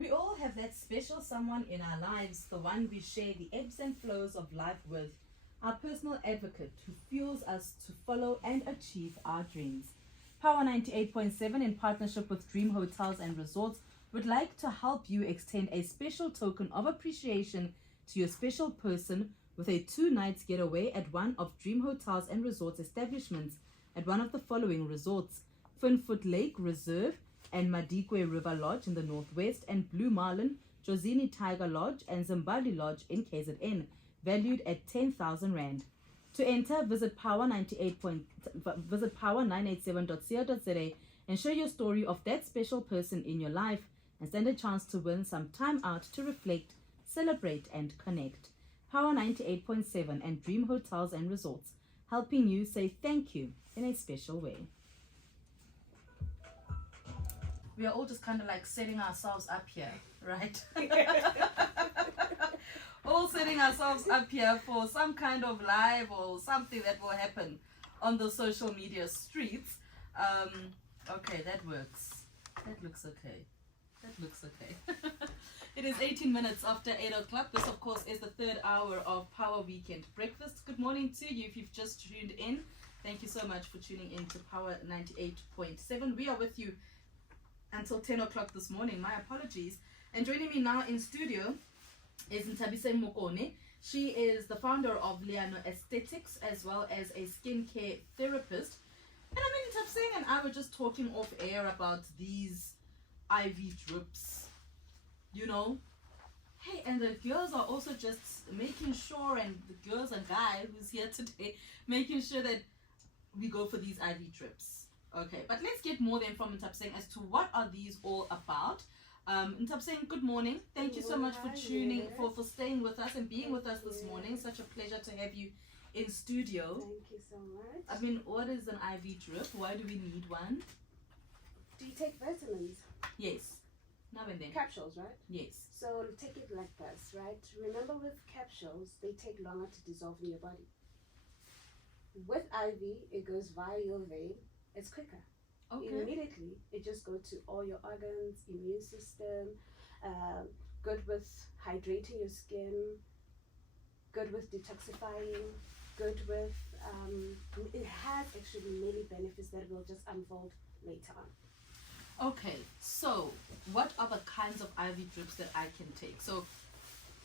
We all have that special someone in our lives, the one we share the ebbs and flows of life with, our personal advocate who fuels us to follow and achieve our dreams. Power 98.7, in partnership with Dream Hotels and Resorts, would like to help you extend a special token of appreciation to your special person with a 2-night getaway at one of Dream Hotels and Resorts establishments at one of the following resorts: Finfoot Lake Reserve and Madikwe River Lodge in the northwest, and Blue Marlin, Jozini Tiger Lodge and Zimbali Lodge in KZN, valued at 10,000 Rand. To enter, visit power987.co.za and share your story of that special person in your life, and stand a chance to win some time out to reflect, celebrate and connect. Power 98.7 and Dream Hotels and Resorts, helping you say thank you in a special way. We are all just kind of like setting ourselves up here, right? All setting ourselves up here for some kind of live or something that will happen on the social media streets. Okay, that works. That looks okay. That looks okay. It is 18 minutes after 8 o'clock. This, of course, is the third hour of Power Weekend Breakfast. Good morning to you if you've just tuned in. Thank you so much for tuning in to Power 98.7. We are with you until 10 o'clock this morning. My apologies. And joining me now in studio is Ntabise Mokone. She is the founder of Liano Aesthetics as well as a skincare therapist. And I mean, Ntabise and I were just talking off air about these IV drips, you know. Hey, and the girls are also just making sure, and the girls and guy who's here today, making sure that we go for these IV drips. Okay, but let's get more then from Ntabise as to what are these all about. Ntabise, good morning. Thank you so much for tuning, for staying with us and being with us this morning. Such a pleasure to have you in studio. Thank you so much. I mean, what is an IV drip? Why do we need one? Do you take vitamins? Yes. Now and then. Capsules, right? Yes. So take it like this, right? Remember, with capsules, they take longer to dissolve in your body. With IV, it goes via your vein. It's quicker. Okay. Immediately, it just goes to all your organs, immune system, good with hydrating your skin, good with detoxifying, good with, it has actually many benefits that we'll just unfold later on. Okay, so what are the kinds of IV drips that I can take? So,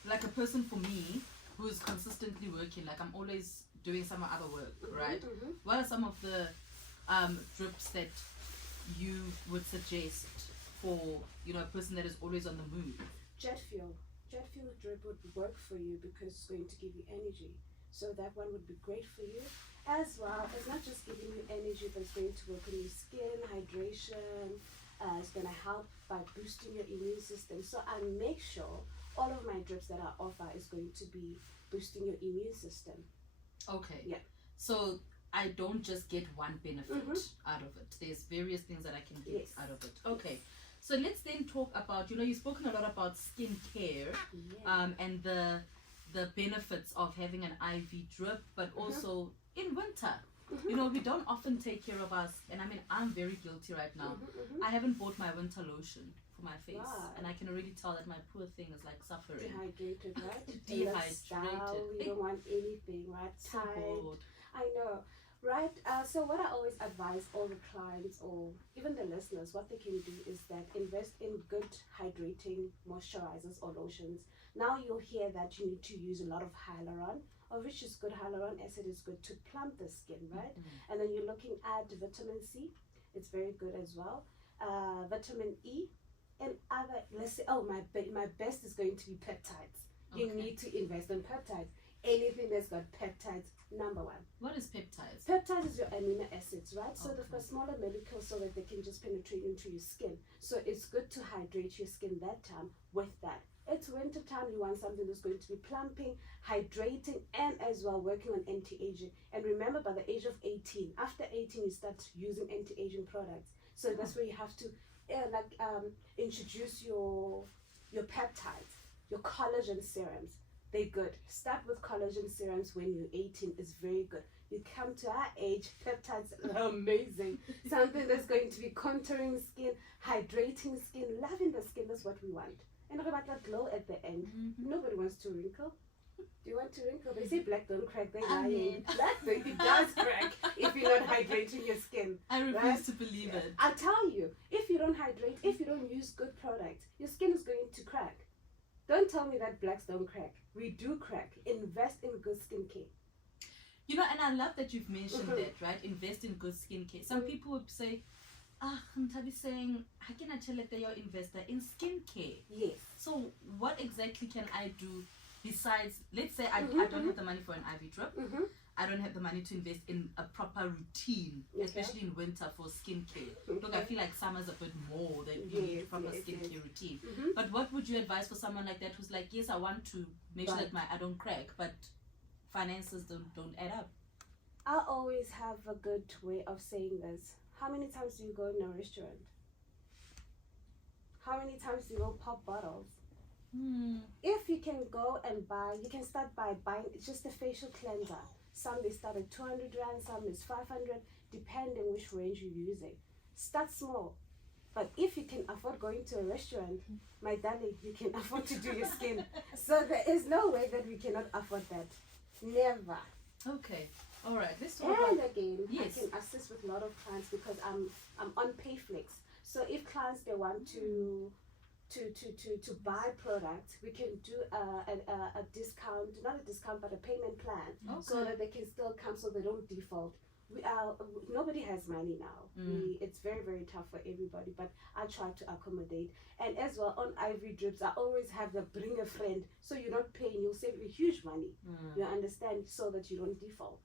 like a person for me who's consistently working, like I'm always doing some other work, right? Mm-hmm. What are some of the drips that you would suggest for, you know, a person that is always on the move? Jet fuel drip would work for you because it's going to give you energy. So that one would be great for you. As well, it's not just giving you energy, but it's going to work on your skin, hydration. It's going to help by boosting your immune system. So I make sure all of my drips that I offer is going to be boosting your immune system. Okay. Yeah. So I don't just get one benefit out of it. There's various things that I can get out of it. Okay. So let's then talk about, you know, you've spoken a lot about skincare, and the benefits of having an IV drip, but also in winter. You know, we don't often take care of us, and I mean, I'm very guilty right now. I haven't bought my winter lotion for my face, and I can already tell that my poor thing is like suffering. Dehydrated, right? Dehydrated. You don't want anything, right? So Tired. bored. I know. Right. So what I always advise all the clients or even the listeners, what they can do is that invest in good hydrating moisturizers or lotions. Now you'll hear that you need to use a lot of hyaluron, or which is good. Hyaluron acid is good to plump the skin, right? And then you're looking at vitamin C. It's very good as well. Vitamin E and other. Let's say, oh my best is going to be peptides. You Okay. need to invest in peptides. Anything that's got peptides, number one. What is peptides? Peptides is your amino acids, right? So they've Okay. got smaller molecules so that they can just penetrate into your skin. So it's good to hydrate your skin that time with that. It's winter time, you want something that's going to be plumping, hydrating, and as well working on anti-aging. And remember, by the age of 18, after 18, you start using anti-aging products. So that's where you have to introduce your peptides, your collagen serums. They're good. Start with collagen serums when you're 18 is very good. You come to our age, peptides are amazing. Something that's going to be contouring skin, hydrating skin, loving the skin. That's what we want. And about that glow at the end. Nobody wants to wrinkle. Do you want to wrinkle? They say black don't crack. They're I lying. mean- Black it does crack if you're not hydrating your skin. I refuse Right? to believe it. I tell you, if you don't hydrate, if you don't use good products, your skin is going to crack. Don't tell me that blacks don't crack. We do crack. Invest in good skincare. You know, and I love that you've mentioned Mhm. that, right? Invest in good skincare. Some people would say, I'm saying, how can I tell that you're investor in skincare? Yes. So what exactly can I do besides, let's say I Mhm, don't have the money for an IV drip. Mm-hmm. I don't have the money to invest in a proper routine, Okay. especially in winter for skincare. Look, I Okay. feel like summer's a bit more than you need a Yes, proper yes, skincare yes. routine. Mm-hmm. But what would you advise for someone like that who's like, yes, I want to make sure that I don't crack, but finances don't add up? I always have a good way of saying this. How many times do you go in a restaurant? How many times do you go pop bottles? If you can go and buy, you can start by buying just a facial cleanser. Some they start at 200 rand, some is 500, depending which range you're using. Start small. But if you can afford going to a restaurant, my darling, you can afford to do your skin. So there is no way that we cannot afford that. Never. Okay. All right. Let's talk about. And again, Yes. I can assist with a lot of clients because I'm on Payflix. So if clients they want to buy products, we can do a discount, not a discount, but a payment plan, so that they can still come, so they don't default. Nobody has money now. It's very, very tough for everybody, but I try to accommodate. And as well, on IV drips, I always have the bring a friend, so you're not paying, you'll save you huge money. You understand, so that you don't default.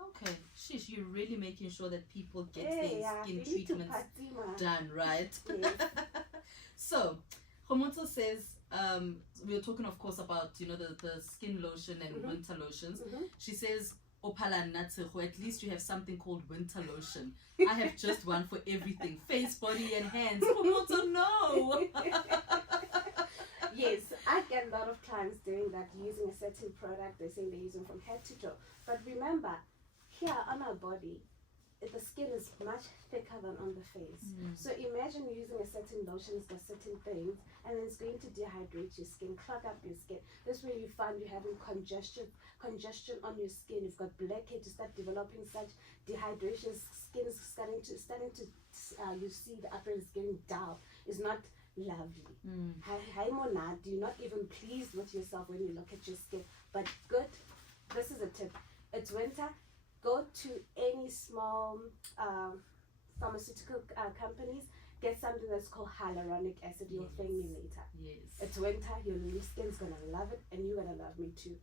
Okay. Sheesh, you're really making sure that people get Yeah, their yeah, skin we need to treatments party, ma. done, right? Yes. So, Homoto says, we were talking, of course, about, you know, the skin lotion and Mhm. winter lotions. Mhm. She says, Opala Natseho, at least you have something called winter lotion. I have just one for everything, face, body, and hands. Homoto, no! Yes, I get a lot of clients doing that, using a certain product. They're saying they're using from head to toe. But remember, here on our body, the skin is much thicker than on the face. So imagine using a certain lotion, it's got certain things, and then it's going to dehydrate your skin, clog up your skin. That's where you find you're having congestion on your skin. You've got blackheads, you start developing such dehydration. Skin is starting to you see the upper is getting dull. It's not lovely. Hi monad, you're not even pleased with yourself when you look at your skin. But good, this is a tip. It's winter. Go to any small pharmaceutical companies, get something that's called hyaluronic acid. You'll thank me later. Yes. It's winter, your skin's gonna love it, and you're gonna love me too.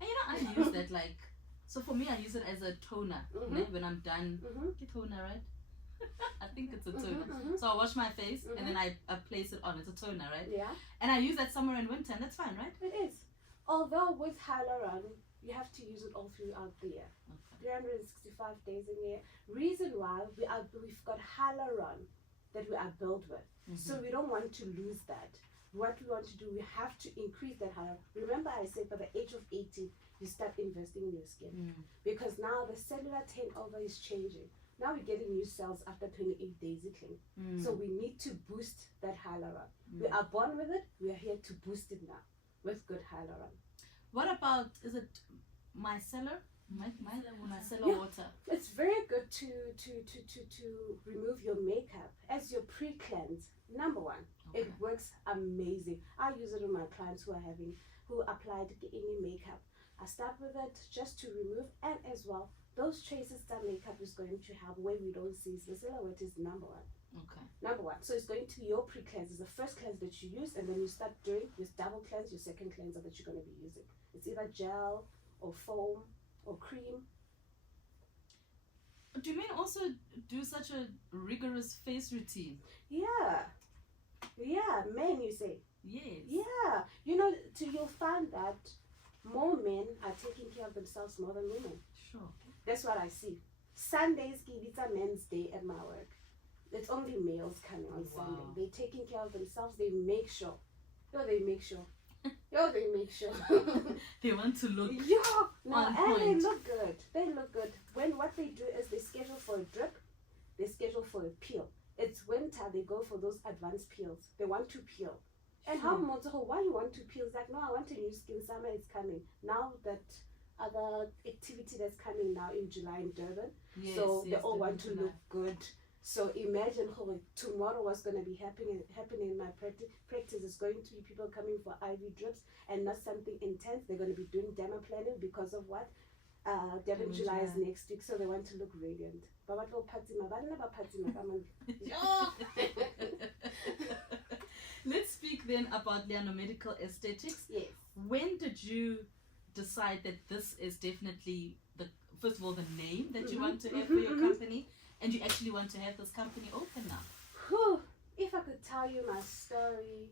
And you know, I use that like, so for me, I use it as a toner. Mhm. Ne? When I'm done, Mm-hmm. toner, right? I think it's a toner. Mhm. So I wash my face and then I place it on. It's a toner, right? Yeah, And I use that summer and winter, and that's fine, right? it is. Although with hyaluron, you have to use it all throughout the year. Okay. 365 days in a year. Reason why we've got hyaluron that we are built with. So we don't want to lose that. What we want to do, we have to increase that hyaluron. Remember I said by the age of 18, you start investing in your skin. Because now the cellular turnover is changing. Now we're getting new cells after 28 days clean. So we need to boost that hyaluron. We are born with it, we are here to boost it now with good hyaluron. What about, is it micellar? Yeah. water. It's very good to remove your makeup as your pre-cleanse. Number one, Okay. it works amazing. I use it on my clients who applied any makeup. I start with it just to remove, and as well, those traces that makeup is going to have where we don't see the silhouette is number one. Okay. Number one. So it's going to be your pre-cleanse. It's the first cleanse that you use, and then you start doing your double cleanse, your second cleanser that you're going to be using. It's either gel or foam or cream. Do you mean also do such a rigorous face routine? Yeah. Yeah, men, you say. Yes. Yeah. You know, you'll find that more men are taking care of themselves more than women. Sure. That's what I see. Sundays, it's a men's day at my work. It's only males coming on Wow. Sunday. They're taking care of themselves. They make sure. They make sure. They make sure. They want to look. Yeah. No, on and they point. look good. They look good. What they do is they schedule for a drip. They schedule for a peel. It's winter. They go for those advanced peels. They want to peel. And how Sure. much? Why you want to peel? It's like, no, I want a new skin. Summer is coming. Now that other activity that's coming now in July in Durban. Yes, So they yes, all the want to July. look good. So imagine how tomorrow what's going to be happening in my practice is going to be people coming for IV drips and not something intense. They're going to be doing dermaplaning because of what? Durban July is July. next week, so they want to look radiant. Let's speak then about Liano Medical Aesthetics. Yes. When did you decide that this is definitely first of all, the name that you want to have for your company, and you actually want to have this company open now? Whew, if I could tell you my story,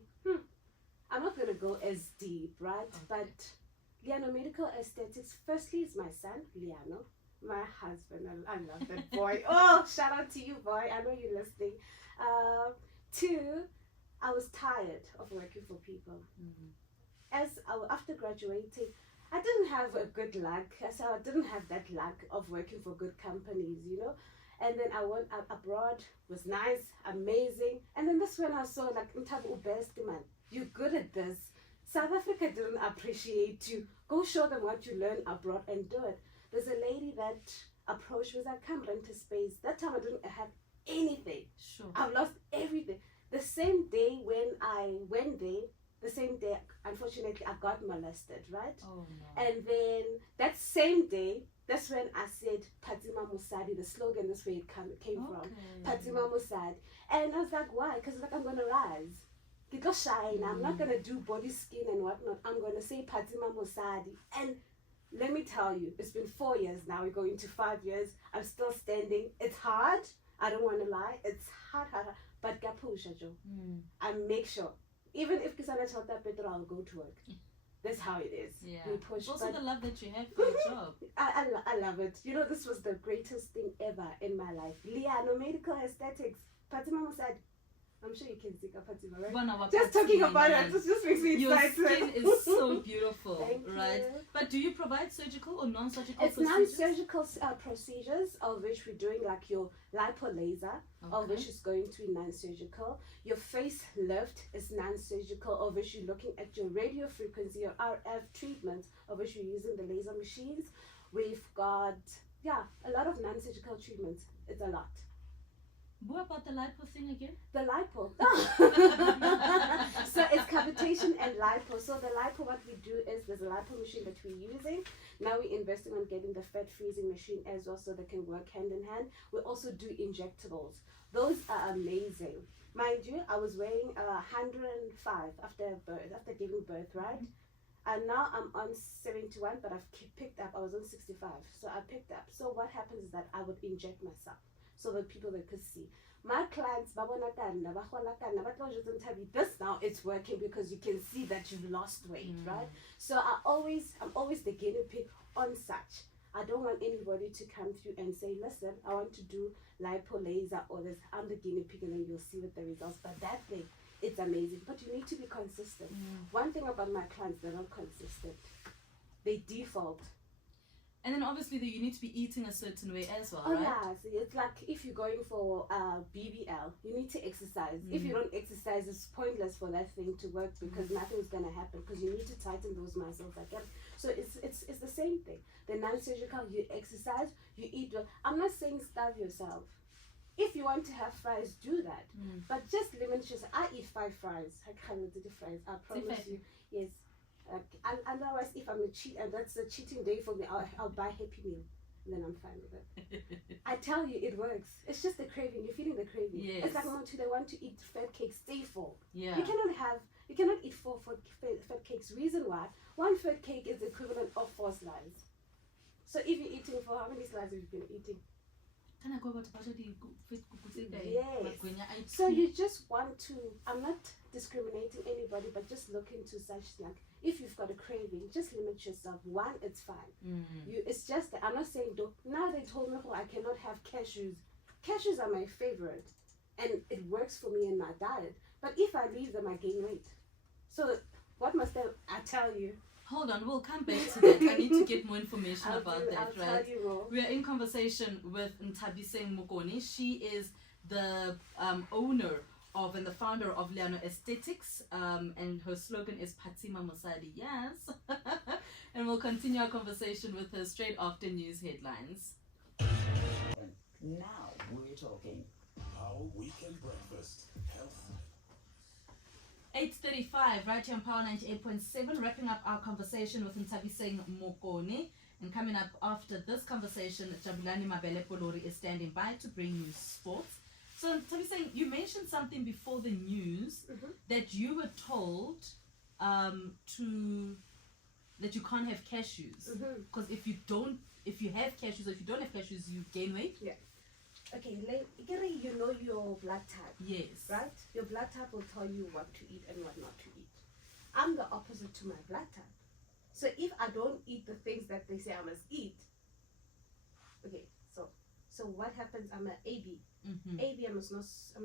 I'm not going to go as deep, right? Okay. But Liano Medical Aesthetics, firstly, is my son, Liano, my husband. I love that boy. Oh, shout out to you, boy. I know you're listening. Two, I was tired of working for people. After graduating, I didn't have a good luck. So I didn't have that luck of working for good companies, you know. And then I went abroad, was nice, amazing. And then this when I saw like man, you're good at this. South Africa didn't appreciate you. Go show them what you learn abroad and do it. There's a lady that approached me, was like, come rent a space. That time I didn't have anything. Sure. I've lost everything. The same day when I went there, the same day, unfortunately, I got molested, right? Oh no. And then that same day, that's when I said Patima Musadi, the slogan, that's where it came from. Patima Musadi. And I was like, why? Because like I'm going to rise. It will shine. I'm not going to do body skin and whatnot. I'm going to say Patima Musadi. And let me tell you, it's been 4 years now. We're going to 5 years. I'm still standing. It's hard. I don't want to lie. It's hard. But Gapusha Joe. I make sure. Even if Kisana Chota Petro, I'll go to work. That's how it is. Yeah. We push. It's also but the love that you have for your job. I love it. You know, this was the greatest thing ever in my life. Liano Medical Aesthetics. Fatima said, I'm sure you can see Fatima, right? One hour Just talking about it, it just makes me your excited. skin is so beautiful. Thank right? you. But do you provide surgical or non-surgical It's procedures? non-surgical procedures, of which we're doing like your lipo laser, of which is going to be non-surgical. Your face lift is non-surgical, of which you're looking at your radio frequency, your RF treatments, of which you're using the laser machines. We've got, a lot of non-surgical treatments. It's a lot. What about the lipo thing again? The lipo. So it's cavitation and lipo. So the lipo, what we do is there's a lipo machine that we're using. Now we're investing on getting the fat freezing machine as well so they can work hand in hand. We also do injectables. Those are amazing. Mind you, I was weighing 105 after giving birth, right? And now I'm on 71, but I've picked up. I was on 65, so I picked up. So what happens is that I would inject myself so that people that could see. My clients, this now it's working because you can see that you've lost weight, right? So I'm always the guinea pig on such. I don't want anybody to come through and say, listen, I want to do lipo laser or this. I'm the guinea pig, and then you'll see what the results. But that thing, it's amazing. But you need to be consistent. One thing about my clients, they're not consistent. They default. And then obviously you need to be eating a certain way as well, Oh right? yeah, see, it's like if you're going for BBL, you need to exercise. If you don't exercise, it's pointless for that thing to work because nothing's gonna happen because you need to tighten those muscles again. So it's the same thing. The non-surgical, you exercise, you eat well. I'm not saying starve yourself. If you want to have fries, do that. But just limit yourself. I eat 5 fries. I can't do the fries. I promise you. Yes. And otherwise, if I'm a cheat, and that's a cheating day for me, I'll buy Happy Meal, and then I'm fine with it. I tell you, it works. It's just the craving. You're feeling the craving. Yes. It's like they want to eat fat cakes. Stay full. Yeah. You cannot eat 4 fat cakes. Reason why? 1 fat cake is the equivalent of 4 slices. So if you're eating for how many slices have you been eating? Can I go about the Yes. So you just want to, I'm not discriminating anybody, but just look into such like, if you've got a craving, just limit yourself. 1, it's fine. It's just that I'm not saying don't. Now they told me, oh, I cannot have cashews. Cashews are my favorite, and it works for me in my diet. But if I leave them, I gain weight. So what must I tell you? Hold on, we'll come back to that. I need to get more information about that, I'll right? tell you more. We are in conversation with Nthabiseng Mokone. She is the owner of and the founder of Leano Aesthetics, and her slogan is Patsima Mosadi, yes. And we'll continue our conversation with her straight after news headlines. Now we're talking. Our weekend breakfast, health. 8:35, right here on Power 98.7, wrapping up our conversation with Nthabiseng Mokone. And coming up after this conversation, Jabulani Mabele Polori is standing by to bring you sports. So Nthabiseng, you mentioned something before the news that you were told that you can't have cashews because if you have cashews or if you don't have cashews, you gain weight. Yeah. Okay, you know your blood type. Yes. Right? Your blood type will tell you what to eat and what not to eat. I'm the opposite to my blood type. So if I don't eat the things that they say I must eat, okay, so what happens? I'm an AB. AB, I'm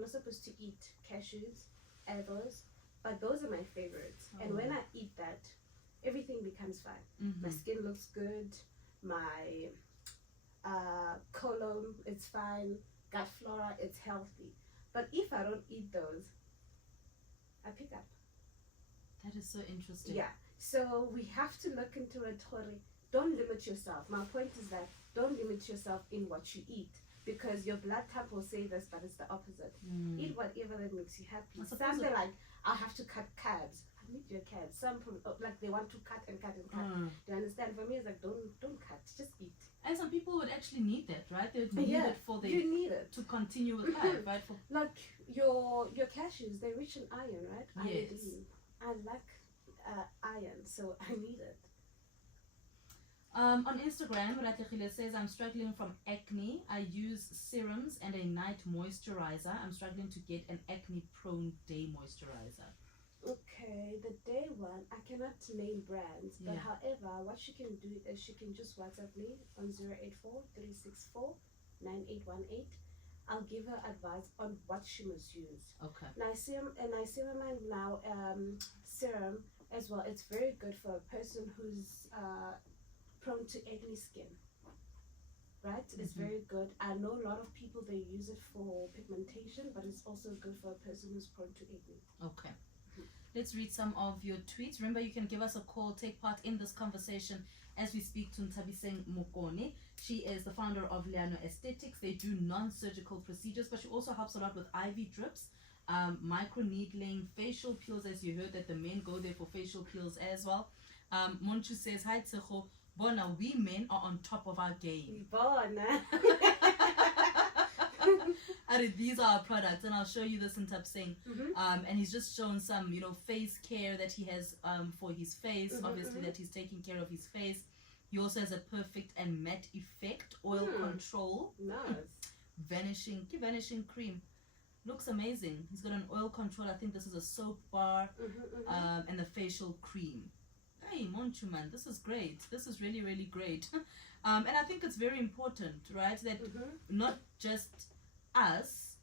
not supposed to eat cashews, apples, but those are my favorites. And when I eat that, everything becomes fine. My skin looks good. My colon, it's fine. Gut flora, it's healthy. But if I don't eat those, I pick up. That is so interesting. Yeah. So we have to look into it. Don't limit yourself. My point is that don't limit yourself in what you eat because your blood type will say this, but it's the opposite. Eat whatever that makes you happy. Some they're like, I have to cut carbs. I need your carbs. Some like they want to cut and cut and cut. Do you understand? For me, it's like don't cut, just eat. And some people would actually need that, right? They would need it for you need it to continue with life, right? Like your cashews, they're rich in iron, right? Yes. Iodine. I like iron, so I need it. On Instagram, Ratlechile says, I'm struggling from acne. I use serums and a night moisturizer. I'm struggling to get an acne-prone day moisturizer. Okay, the day one, I cannot name brands, but however, what she can do is she can just WhatsApp me on 084-364-9818. I'll give her advice on what she must use. Okay. Niacinamide now serum as well. It's very good for a person who's prone to acne skin. Right? It's very good. I know a lot of people, they use it for pigmentation, but it's also good for a person who's prone to acne. Okay. Let's read some of your tweets. Remember, you can give us a call, take part in this conversation as we speak to Nthabiseng Mokone. She is the founder of Leano Aesthetics. They do non-surgical procedures, but she also helps a lot with IV drips, micro needling, facial peels, as you heard that the men go there for facial peels as well. Monchu says, hi Tseho, Bona, we men are on top of our game. Bona. These are our products, and I'll show you this in Nthabiseng. And he's just shown some, face care that he has for his face. Obviously, that he's taking care of his face. He also has a perfect and matte effect, oil control. Nice. Vanishing cream. Looks amazing. He's got an oil control. I think this is a soap bar, and the facial cream. Hey, Monchu, man, this is great. This is really, really great. And I think it's very important, right, that not just us,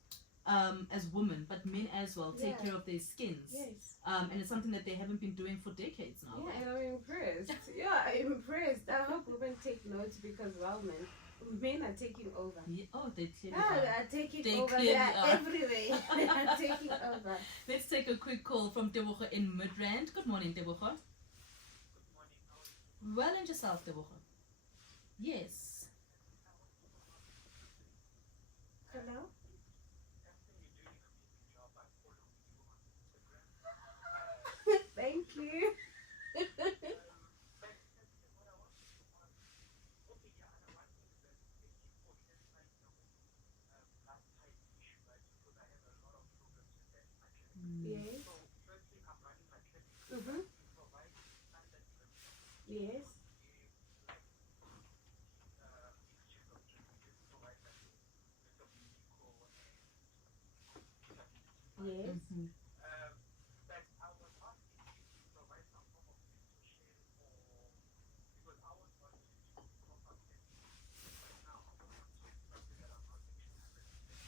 as women, but men as well, take Yeah. care of their skins. Yes. And it's something that they haven't been doing for decades now. Yeah, and I'm impressed. Yeah, I'm impressed. I hope women take notes because, well, men are taking over. Yeah, oh, they clearly Ah, they are. are taking They over. They clearly are are. everywhere. They are taking over. Let's take a quick call from Tebogo in Midrand. Good morning, Tebogo. Well, and yourself, Tebogo. Yes. Hello? Thank you. Yes. Mm-hmm. Yes. Yes. Mhm.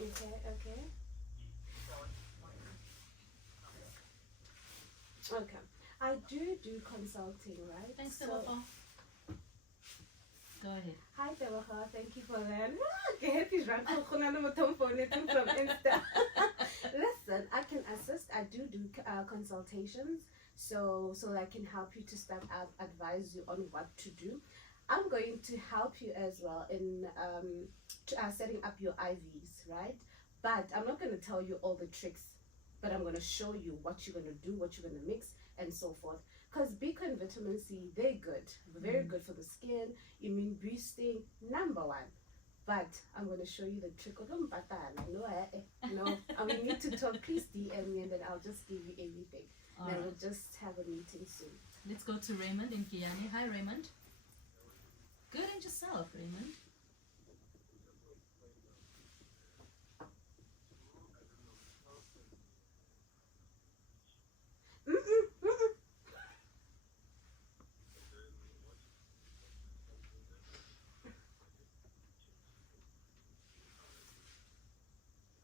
Okay, okay. Okay. I do consulting, right? Thanks, So, Tebogo. Go ahead. hi, Dewaha. Thank you for that. Okay, happy run from Insta. Listen, I can assist. I do consultations, so I can help you to start out, advise you on what to do. I'm going to help you as well in setting up your IVs, right? But I'm not going to tell you all the tricks, but I'm going to show you what you're going to do, what you're going to mix, and so forth. Because Biko and vitamin C, they're good, very good for the skin, immune boosting, number one. But I'm going to show you the trick. No, and we need to talk. Please DM me and then I'll just give you everything. All Then right. we'll just have a meeting soon. Let's go to Raymond in Guyana. Hi, Raymond. Good, and yourself, Raymond.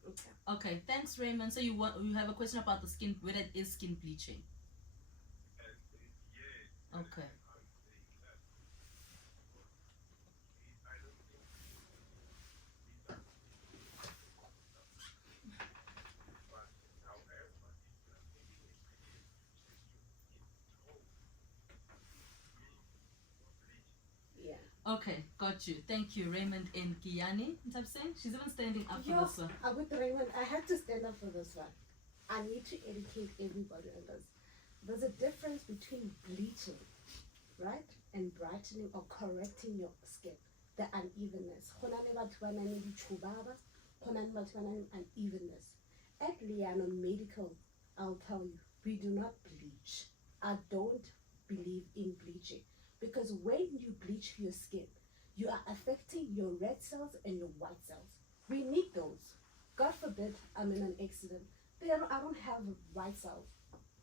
Okay. Okay, thanks, Raymond. So you have a question about the skin, whether it is skin bleaching. Okay. Yeah. Okay, got you. Thank you, Raymond in Guyana. I'm saying she's even standing up for Yo, this one. with Raymond, I had to stand up for this one. I need to educate everybody on this. There's a difference between bleaching, right, and brightening or correcting your skin, the unevenness. Go na le batho ba nang le ditšhubaba, go na le batho ba nang le unevenness. At Liano Medical, I'll tell you, we do not bleach. I don't believe in bleaching because when you bleach your skin, you are affecting your red cells and your white cells. We need those. God forbid I'm in an accident. Then I don't have white cells.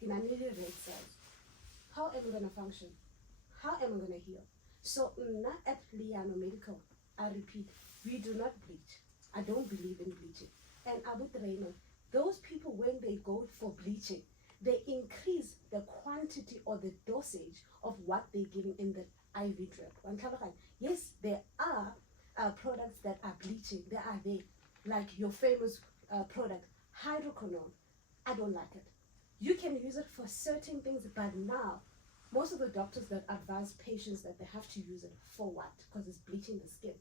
I need red cells. How am I going to function? How am I going to heal? So, not at Liano Medical, I repeat, we do not bleach. I don't believe in bleaching. And Abu Raymond, those people, when they go for bleaching, they increase the quantity or the dosage of what they're giving in the IV drip. Yes, there are products that are bleaching. They are there, like your famous product, hydroquinone. I don't like it. You can use it for certain things, but now most of the doctors that advise patients that they have to use it for what? Because it's bleaching the skin.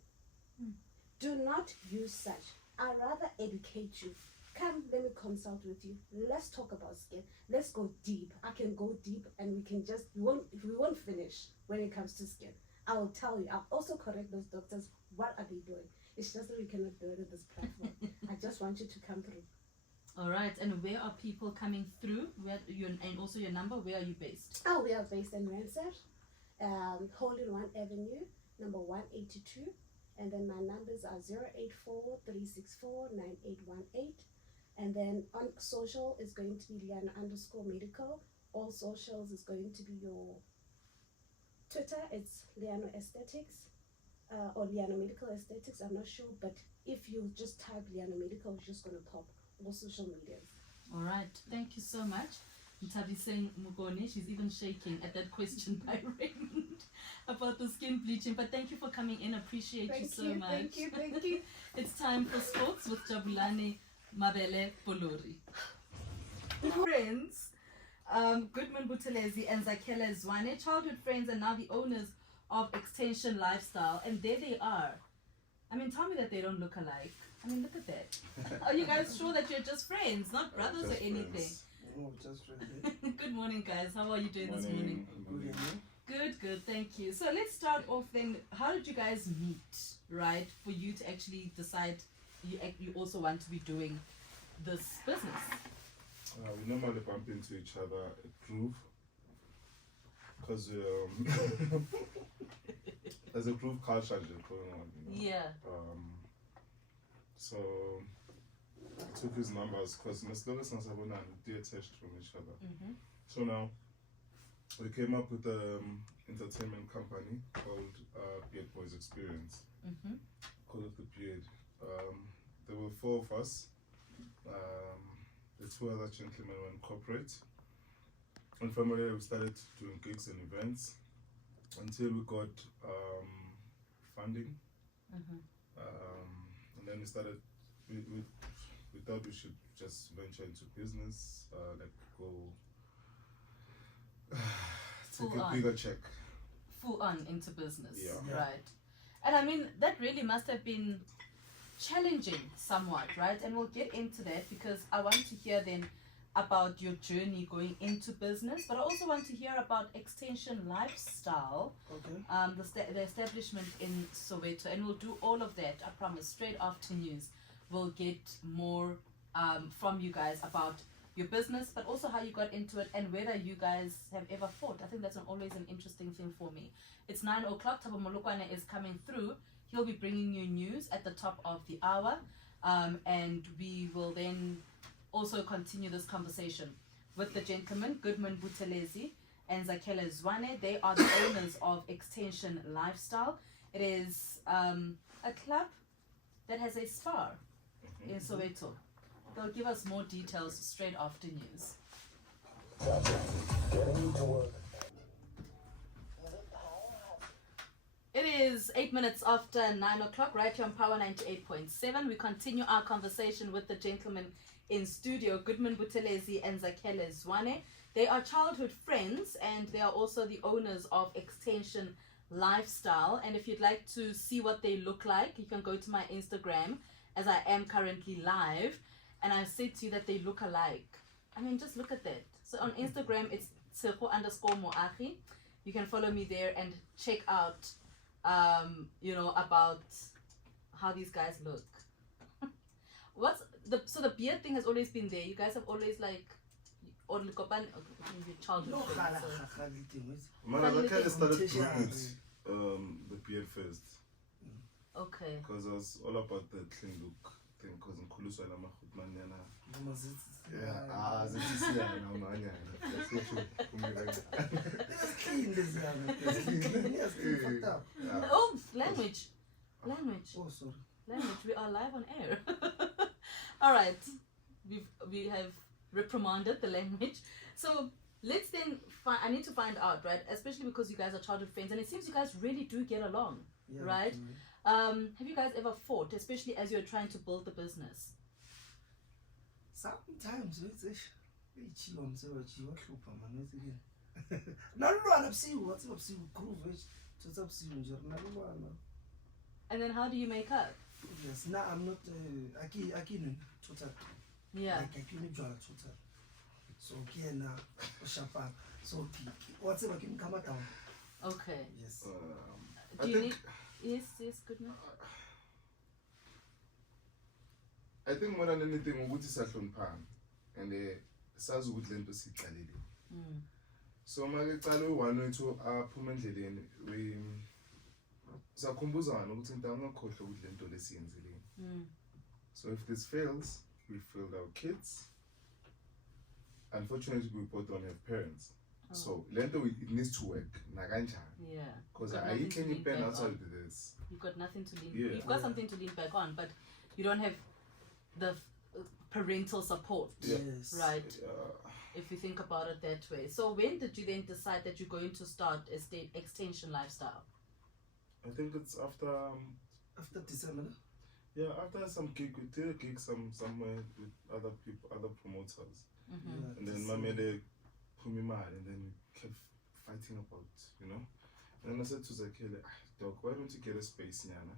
Do not use such. I rather educate you. Come, let me consult with you. Let's talk about skin. Let's go deep. I can go deep, and we won't finish when it comes to skin. I will tell you. I'll also correct those doctors. What are they doing? It's just that we cannot do it on this platform. I just want you to come through. All right, and where are people coming through? And also your number, where are you based? Oh, we are based in Randstad, Holding One Avenue, number 182. And then my numbers are 084-364-9818. And then on social is going to be Liana_medical. All socials is going to be your Twitter. It's Liano Aesthetics or Liano Medical Aesthetics. I'm not sure, but if you just type Liano Medical, it's just going to pop. all social medias. All right, thank you so much. Mtabiseng Mugone, she's even shaking at that question by Raymond about the skin bleaching. But thank you for coming in. Appreciate you so much. Thank you. It's time for sports with Jabulani Mabele Polori. Friends, Goodman Buthelezi and Zakele Zwane, childhood friends, and now the owners of Extension Lifestyle, and there they are. I mean, tell me that they don't look alike. I mean, look at that. Are you guys sure that you're just friends, not brothers or anything? Oh, just friendly. Good morning, guys. How are you doing this morning? Good, Good, thank you. So let's start off then. How did you guys meet, right? For you to actually decide you also want to be doing this business? We normally bump into each other at Groove because there's a Groove culture going on. You know? Yeah. So I took his numbers because we attached from each other. Mm-hmm. So now we came up with an entertainment company called Beard Boys Experience. Mm-hmm. Call it the Beard. There were 4 of us. The 2 other gentlemen were in corporate. And from there we started doing gigs and events until we got funding. Mm-hmm. And then we started, we thought we should just venture into business, like go take Full a on. bigger check. Full on into business. Yeah. Right. And I mean, that really must have been challenging somewhat, right? And we'll get into that because I want to hear then about your journey going into business, but I also want to hear about Extension Lifestyle, Okay. the establishment in Soweto, and we'll do all of that, I promise, straight after news. We'll get more from you guys about your business, but also how you got into it and whether you guys have ever fought. I think that's always an interesting thing for me. It's 9 o'clock. Thabo Molokwane is coming through. He'll be bringing you news at the top of the hour, and we will then also continue this conversation with the gentlemen, Goodman Buthelezi and Zakele Zwane. They are the owners of Extension Lifestyle. It is a club that has a spa in Soweto. They'll give us more details straight after news. It is 8 minutes after 9 o'clock, right here on Power 98.7. We continue our conversation with the gentlemen in studio, Goodman Buthelezi and Zakele Zwane. They are childhood friends and they are also the owners of Extension Lifestyle. And if you'd like to see what they look like, you can go to my Instagram, as I am currently live. And I said to you that they look alike. I mean, just look at that. So on Instagram, it's _Moahi. You can follow me there and check out, about how these guys look. So the beard thing has always been there. You guys have always like, or your childhood friends. Man, I kind of started doing it, the beard first. Okay. Because I was all about the clean look thing. Because in Kuluswa na mahutmanyana. Yeah, Oh, language. Oh, sorry. Language. We are live on air. All right. We have reprimanded the language. So let's then I need to find out, right? Especially because you guys are childhood friends, and it seems you guys really do get along, Yeah, right? mm. Have you guys ever fought, especially as you're trying to build the business? Sometimes it's chill on so you work man. Nalwana busiku wathi busiku groove just busiku nje nalwana. And then how do you make up? Yes, now I'm not akini total. Yeah. Like akini jwala total. So kena shapa so whatever can come down. Okay. Yes. Do you need yes, Goodman? I think more than anything, ukuthi sahloniphana and sazi ukuthi lento siqalile. So make qala u1 wethu aphuma endleleni we sakhumbuzana ukuthi into angakhohlwa ukuthi lento lesiyenzile. So if this fails, we failed our kids. Unfortunately, we both don't have parents. Oh. So lento it needs to work nakanjani. Yeah. Because Got I nothing to can lean pen back outside on. this. You've got nothing to lean. Yeah. You've got something to lean back on, but you don't have the parental support. Yes. Right. Yeah. If you think about it that way. So when did you then decide that you're going to start extension lifestyle? I think it's after After December. after some gig, we did a gig somewhere with other people, other promoters, Mm-hmm. and then my made put me mad, and then we kept fighting about, And then I said to Zakele, Doc, why don't you get a space, Nyana?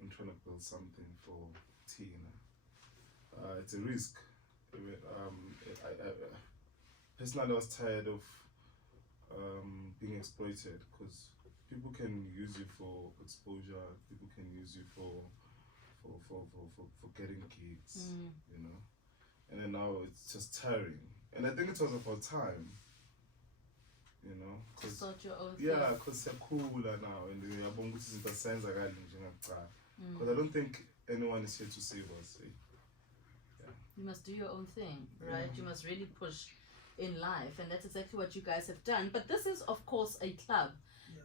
I'm trying to build something for Tina. It's a risk. I personally, I was tired of being exploited because people can use you for exposure. People can use you for getting gigs, And then now it's just tiring. And I think it was about time, To because sort your own thing. yeah, because they're cooler now, and because I don't think anyone is here to save us. You must do your own thing, right? You must really push in life, and that's exactly what you guys have done. But this is, of course, a club.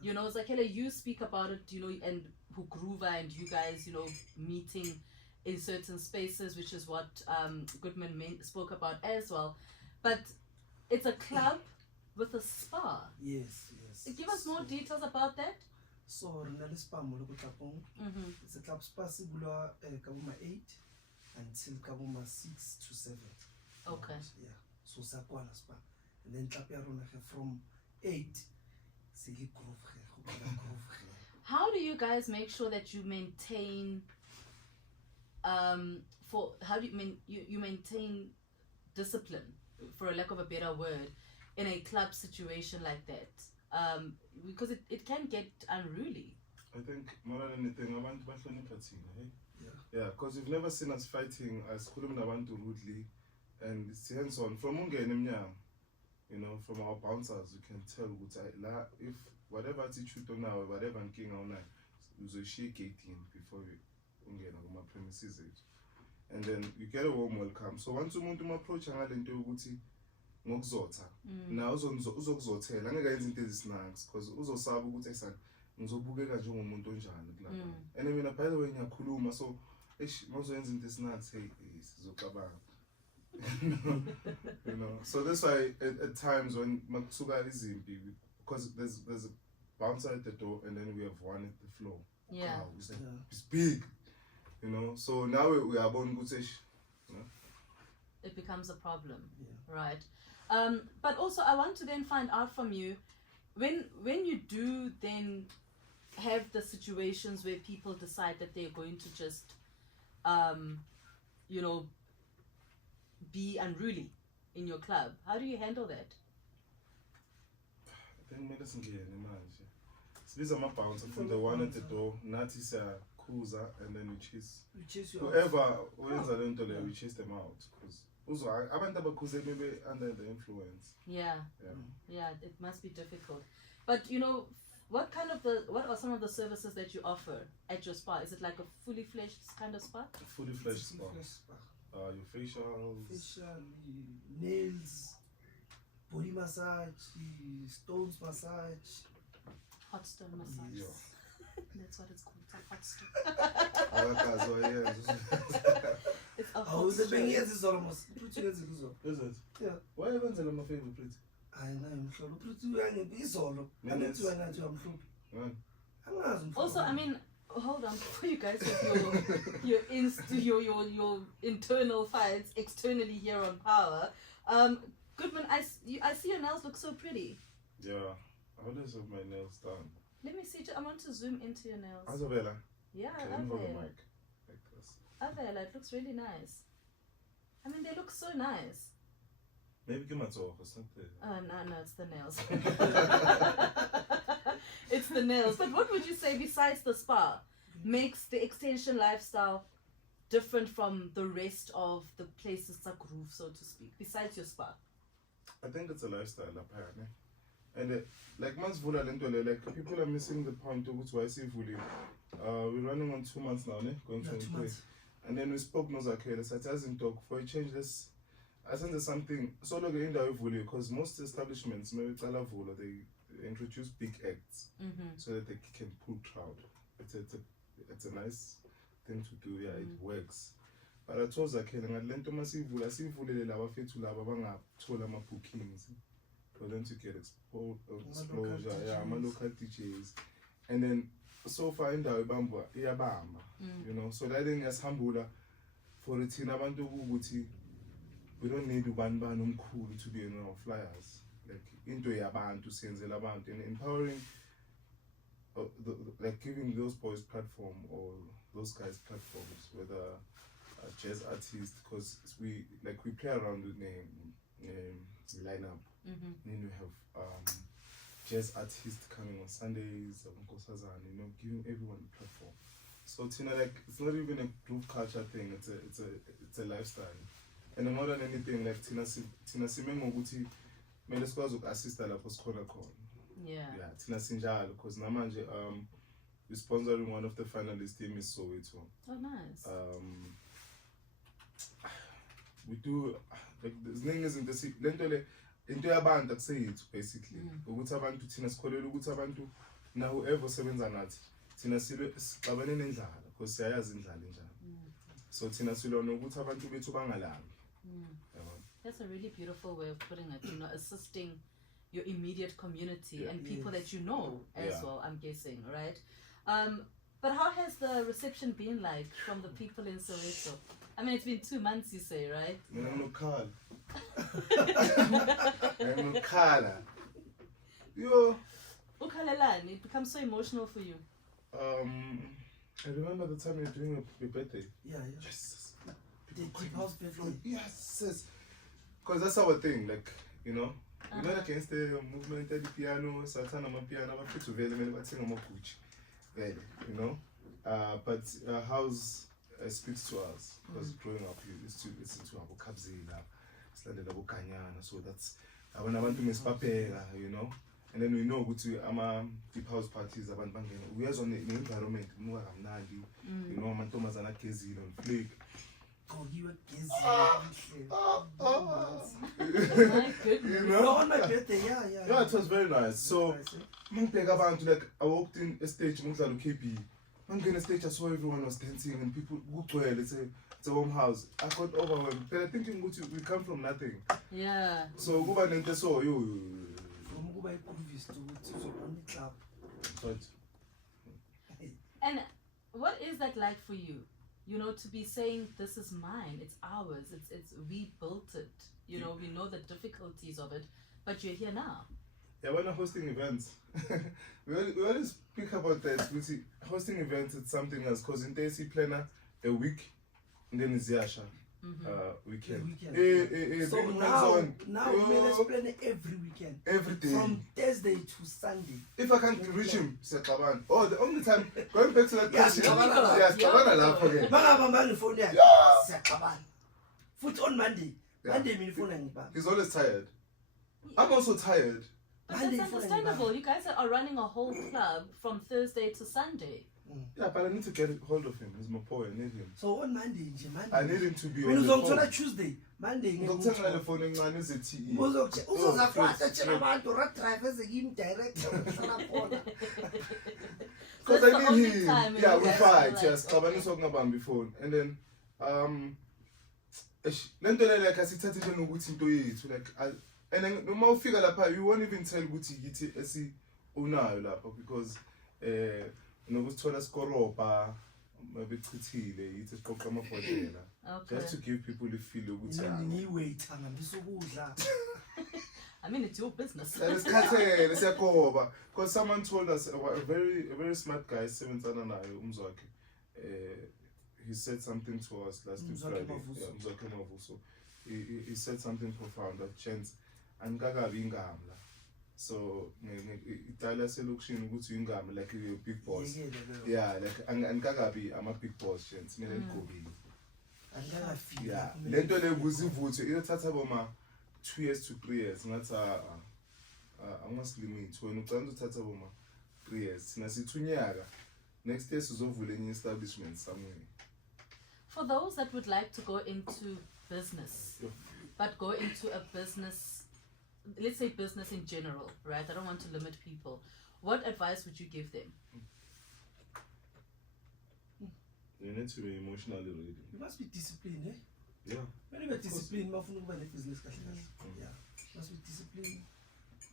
Zakele, you speak about it, and Hugruva and you guys, meeting in certain spaces, which is what Goodman spoke about as well. But it's a club with a spa. Yes. Give us more details about that. So Renale Spa Moloko Tapong. Mm-hmm. It's a club spa Sibula Kabuma 8 until Kabuma 6 to 7. Okay. Yeah. So Sakwana Spa. And then Tapiarona from 8 Sili Groove. How do you guys make sure that you maintain you maintain discipline, for a lack of a better word, in a club situation like that? Because it can get unruly. I think more than anything, I want to party, Yeah. Yeah, because you've never seen us fighting as Kulumnabantu rudely, and it's hands on. From from our bouncers, you can tell if whatever attitude on now, whatever king on now, you shake 18 before you get on my premises. And then you get a warm welcome. So once you want to approach and into Uguti, ngokuzotha. Now uzokuzotela angeke yenze into ezisinaks because uzosaba ukuthi ngizobukeka njengomuntu onjani kulapha. And mina by the way ngiyakhuluma so mazoyenza into esinaks hey sizocabanga. So that's why at times when maksuka izimpi, because there's a bouncer at the door and then we have one at the floor. Yeah. Wow, it's big, So now we are born good. It becomes a problem, Yeah. right? But also I want to then find out from you, when you do then have the situations where people decide that they're going to just, be unruly in your club, how do you handle that? I think medicine manje. Sibiza ama-bouncer from the one at the door, nathi siyakhuza and then we chase. We chase you Whoever wenza le nto leyo, we chase them out because abantu abakhuze maybe under the influence. Yeah, it must be difficult. But what are some of the services that you offer at your spa? Is it like a fully fledged kind of spa? Fully fledged spa. Your facials. Facial, nails, body massage, stones massage. Hot stone massage. Yeah. That's what it's called. It's a hot stone. It's a hot The thing stone. is almost pretty Is it? Yeah. Why haven't you my favorite pretty? I know pretty izolo. I need to announce I'm true. Also, I mean, hold on, before you guys have your internal fights externally here on Power, Goodman, I see your nails look so pretty. Yeah, I always have my nails done. Let me see. I want to zoom into your nails. Azabella. Yeah, Okay, let me hold the Avela. mic like this. Avela, it looks really nice. I mean, they look so nice. Maybe give my talk or something. No, it's the nails. It's the nails. But what would you say besides the spa makes the extension lifestyle different from the rest of the places that groove, so to speak, besides your spa? I think it's a lifestyle apparently. And like man's vula lentole, like people are missing the point of why see vuli. We're running on 2 months now, going Yeah, to 2 play. months. And then we spoke no zakele, such as in talk for a change this. I think there's something so look in the vuli because most establishments maybe they introduce big acts so that they can pull crowd. It's a nice thing to do. Yeah, it works. but athozakhele ngathi lento masivula sivulele laba fethu laba bangathola ama-bookings for them to get exposure, yeah, ama-local DJs. And then so far indawo iyabamba, you know, so that then ngiyasihambula for thina abantu ukuthi we don't need ubani omkhulu to be in our flyers, like into yabantu siyenzela abantu and empowering like giving those boys platform or those guys platforms, whether a jazz artist, because we play around with name lineup. Then we have jazz artists coming on Sundays, you know, giving everyone a platform. So Tina, like, it's not even a group culture thing, it's a lifestyle. And more than anything, like Tina simengo ukuthi mele sikwazi uku-assista lapho sikhona khona. Yeah, Tina sinjalo, because namanje we're sponsoring one of the finalists team is Soweto. oh nice. We do like the thing isn't the lento le into yabantu akuseyithu basically ukuthi abantu thina sikholelwa ukuthi abantu na whoever osebenza nathi thina sixabane nendlala because siyayazi indlala enjani. So thina silona ukuthi abantu bethu bangalambi. That's a really beautiful way of putting it, you know, assisting your immediate community and people that you know as well, I'm guessing, right? But how has the reception been like from the people in Soweto? I mean, it's been 2 months, you say, right? Yo. Ukhalelani, it becomes so emotional for you. I remember the time you were doing your birthday. Yeah. Yes. The deep house birthday. Yes. Because that's our thing, like, you know. We're not against the movement of the piano, Satana piano, but to very many Gucci. You know. But house speaks to us because growing up you used to listen to Abu Kabzela, Slande Abu Kanyana, so that's when I want to miss Papera, you know. And then we know deep house parties about banging. We are on the environment, you know, Mantomazana Kezi and Flake. Oh, you were busy. My goodness. You know? On my birthday, yeah. Yeah, it was very nice. So, like, I walked in a stage, KB. I'm going to stage, I saw everyone was dancing and people it's a warm house. I got overwhelmed. But I think we come from nothing. Yeah. So, go back and saw you. And what is that like for you? You know, to be saying this is mine, it's ours, it's we built it. You know, we know the difficulties of it, but you're here now. Yeah, when I'm hosting events, we always speak about that. We see hosting events, it's something else. Because in DStv planner, a week, and then it's Yasha. Weekend. So now we let's plan every weekend. Every day. From Thursday to Sunday. If I can't reach him, say Kaban. Oh, the only time going back to that question. Yes, Kaban laugh again. Banga phone there. Kaban. Foot on Monday. Monday me phone and back. He's always tired. I'm also tired. But that's understandable. You guys are running a whole club from Thursday to Sunday. Yeah, but I need to get hold of him. He's my boy. I need him. So on Monday. I need him to be on the phone. On Tuesday, Monday. Doctor on the phone and is a TE. Because I need him. Yeah, we fight. Yes, Kabani talking about before, and then like I said, like and then no more figure lapha, you won't even tell ukuthi yithi esi unayo lapha because nokusithola sikoropa mabechithile yithi siqoqa amabhodlela just to give people the feel ukuthi I mean, it's your business. Because someone told us a very smart guy, Sevenzana nayo umzwakhe. He said something to us last week Friday. Mzwakhe Mavuso. He said something profound that chance and kakabi ingama. So Italia selection ukuthi ingama like a big boss. Yeah, like and kakabi I'm a big boss chance mina ngobili. Yeah. Lento le kuzivuthe iyothatha boma 2 years to 3 years ngathi angaslimit wena ucanda uthatha boma 3 years sina sithunyaka next year sizovula enye establishment somewhere. For those that would like to go into business, but go into a business, let's say business in general, right? I don't want to limit people. What advice would you give them? You need to be emotionally ready. You must be disciplined, eh? Yeah. When you be disciplined, mafuna ukuba business kahle kahle. Yeah. You must be disciplined.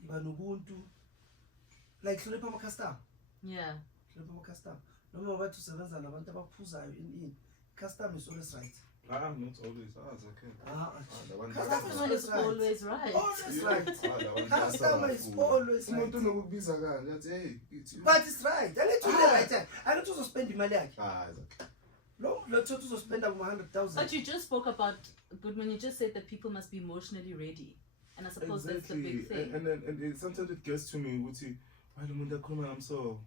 Iba nobuntu. Like hlonipha ama-custom. Yeah. Hlonipha ama-custom. Noma bathi usebenza nabantu abaphuzayo in. Custom is always right. Not always. It's okay. The one Custom is Customer is always right. Always right. one Customer is always right. Umuntu nokubiza kanje athi hey it's you. But it's right. I need to be right time. I need to spend imali yakhe. It's okay. Lo to spend about 100,000. But you just spoke about Goodman. You just said that people must be emotionally ready, and I suppose that's the big thing. And sometimes it gets to me. Uthi, why the mundo come? I'm so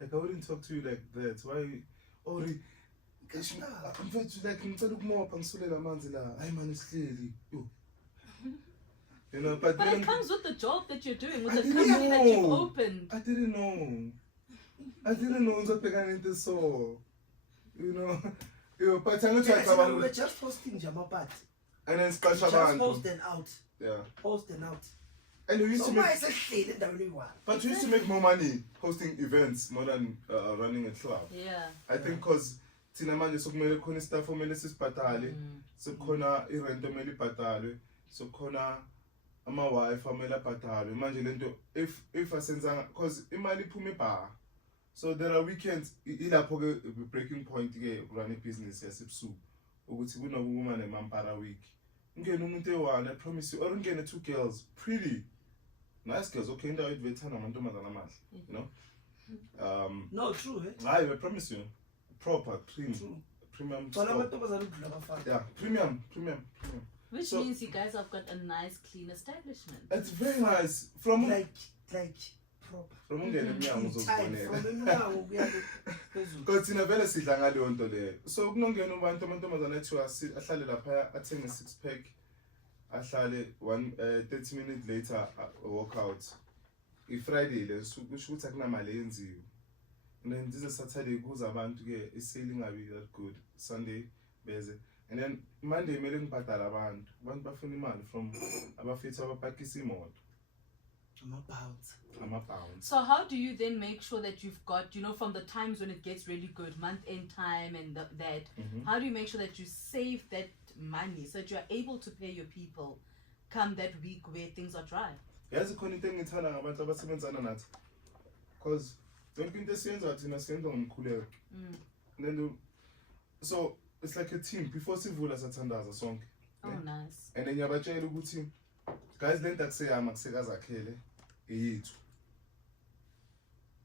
like I wouldn't talk to you like that. Why? Or I'm trying to like ngicela ukumopa ngisulela amanzi la. Hayi man isihleli. Yo. You know, but it comes with the job that you're doing, with I the didn't company that you've know. opened. I didn't know ngizobhekana into so. You know. Yo, but I'm not trying to We're just posting Jamapat. and then splash Just abantu. post them out. Yeah. Post them out. And we used So to why make is it shade the only one? but we used to make more money hosting events more than running a club. Yeah. I think because thina manje sokumele khona istaff omele sisibhadale, sokukhona irent omele ibhadalwe, sokukhona ama-wifi omele abhadalwe. Manje lento if asenza because imali iphuma ebar. So there are weekends ilapho ke breaking point ke run business yasebusuku ukuthi kunokuma nemampara week. Ungena umuntu eyi-1 I promise you or ungene 2 girls pretty nice girls okay indawo edvethana amantombazana amahle you know No, true, eh? I promise you proper True. premium But I'm stock. not Yeah, premium. Which So- means you guys have got a nice, clean establishment. It's very nice. From like proper. ungene emnyango Time uzozibonela. from eminyango kuya phezulu. Because thina vele sidla ngaleyo nto leyo. So kunongena abantu amantombazana ethiwa ahlale lapha athenge 6 pack ahlale 30 minutes later walk out. I-Friday le kusho ukuthi akunamali eyenziwe. And then this is Saturday kuza abantu ke isailing ngabi that good. Sunday beze. And then Monday kumele ngibhadala abantu. Abantu bafuna imali from abafethu abapakisa imoto. Ama-pounds. So how do you then make sure that you've got, from the times when it gets really good, month-end time and that, how do you make sure that you save that money so that you're able to pay your people come that week where things are dry? Yazi khona into engithanda ngabantu abasebenzana nathi. Because yonke into esiyenza thina siyenza ngomkhuleko. Then so it's like a team. Before sivula sathandaza sonke. Oh, nice. And then yabatshela ukuthi guys lento akuseyama kusekazakhele eyethu.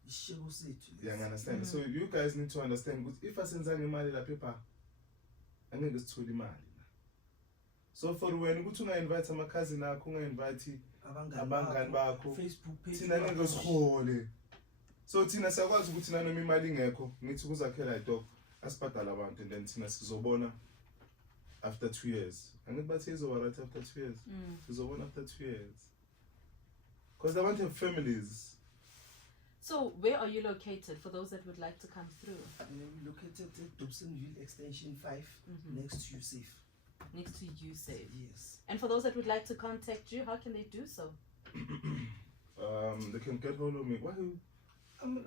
Ishebo sethu. Yeah, I understand. So you guys need to understand ukuthi if asenzanga imali lapha epa angeke sithole imali. So for when ukuthi unga-invite ama-cousin akho, unga-invite abangani bakho, Facebook page. thina ngeke sihole. So thina siyakwazi ukuthi nanoma imali ingekho ngithi kuzakhela idog asibhadala abantu and then thina sizobona after 2 years. Angithi bathi izoba right after 2 years. Sizobona after 2 years. Because they want to have families. So where are you located for those that would like to come through? We're located at Dobsonville Extension 5 next to USAFE. Next to USAFE. Yes. And for those that would like to contact you, how can they do so? They can get hold of me. Why? I'm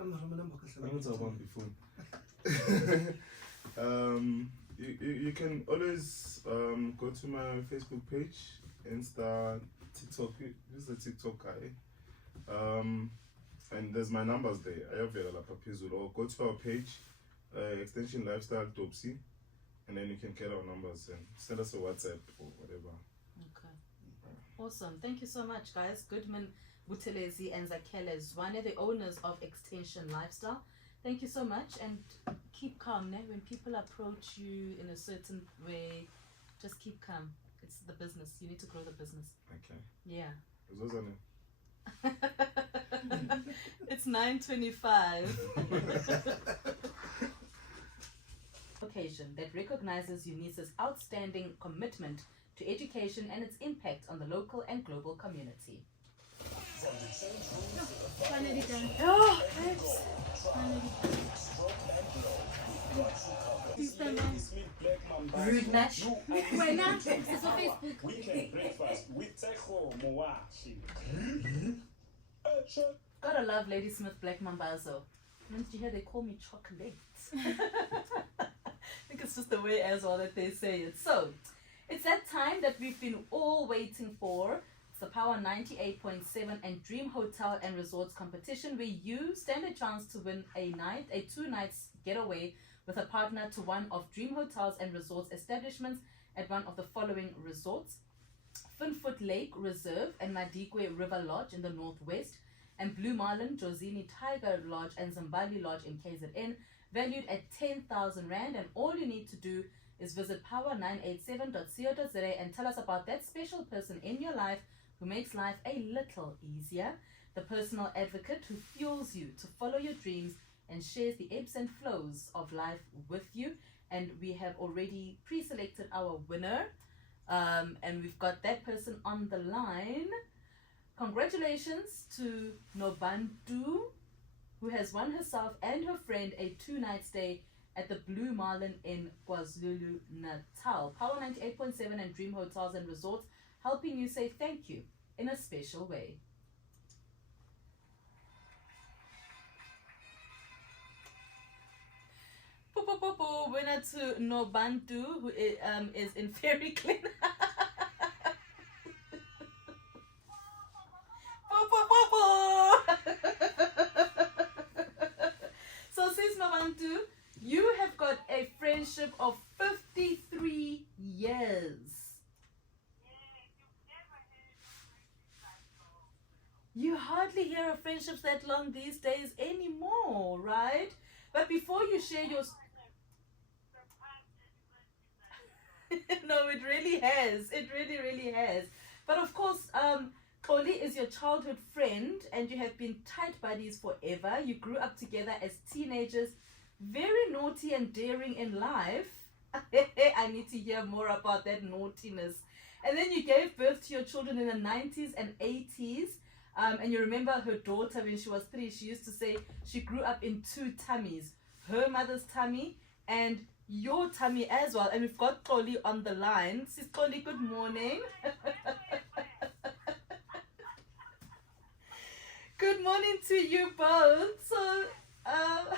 You can always go to my Facebook page, Insta, TikTok. This is the TikTok guy. And there's my numbers there. I have a or go to our page, Extension Lifestyle Topsy, and then you can get our numbers and send us a WhatsApp or whatever. Okay. Awesome. Thank you so much, guys. Goodman, Buthelezi, and Zakeles, one of the owners of Extension Lifestyle. Thank you so much, and keep calm. When people approach you in a certain way, just keep calm. It's the business. You need to grow the business. Okay. Yeah. Those are them. It's 9:25. Occasion that recognizes UNISA's outstanding commitment to education and its impact on the local and global community. Finally done. Oh, thanks. Rude match. Why not? It's on Facebook. Weekend breakfast with Techo Moashi. Gotta love Lady Smith Black Mambazo. Did you hear they call me chocolate? think it's just the way as well that they say it. So, it's that time that we've been all waiting for. It's the Power 98.7 and Dream Hotel and Resorts competition where you stand a chance to win a 2 nights getaway with a partner to one of Dream Hotels and Resorts establishments at one of the following resorts: Finfoot Lake Reserve and Madikwe River Lodge in the northwest, and Blue Marlin, Jozini Tiger Lodge and Zimbali Lodge in KZN, valued at 10,000 Rand. And all you need to do is visit power987.co.za and tell us about that special person in your life who makes life a little easier, the personal advocate who fuels you to follow your dreams and shares the ebbs and flows of life with you. And we have already pre-selected our winner, and we've got that person on the line. Congratulations to Nobantu, who has won herself and her friend a 2-night stay at the Blue Marlin in KwaZulu-Natal. Power 98.7 and Dream Hotels and Resorts, helping you say thank you in a special way. Winner to Nobantu, who is in Fairy Clan. So since Nobantu, you have got a friendship of 53 years. You hardly hear of friendships that long these days anymore, right? But before you share your... No, it really has. It really, really has. But of course, Xoli is your childhood friend and you have been tight buddies forever. You grew up together as teenagers, very naughty and daring in life. I need to hear more about that naughtiness. And then you gave birth to your children in the 90s and 80s. And you remember her daughter when she was 3, she used to say she grew up in 2 tummies. Her mother's tummy and your tummy as well. And we've got Xoli on the line. Sis Xoli, good morning. Good morning to you both. So, I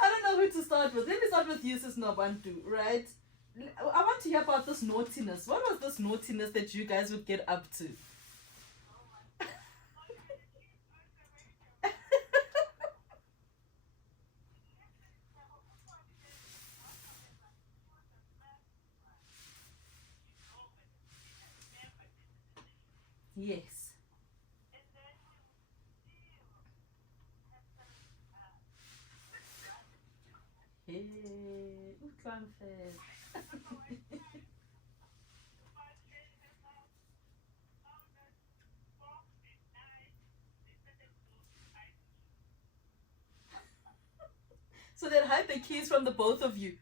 don't know who to start with. Let me start with you, Sis Nobantu, right? I want to hear about this naughtiness. What was this naughtiness that you guys would get up to? Yes. Hey, so they'd hide the keys from the both of you.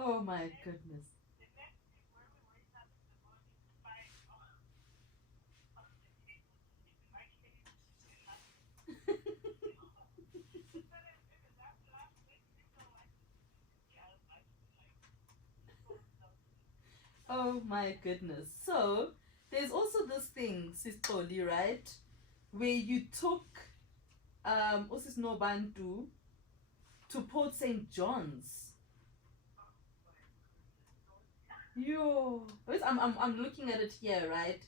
Oh my goodness. Oh my goodness. So there's also this thing, Sis Xoli, right? Where you took Sis Nobantu to Port St. John's. Yo, I'm looking at it here, right?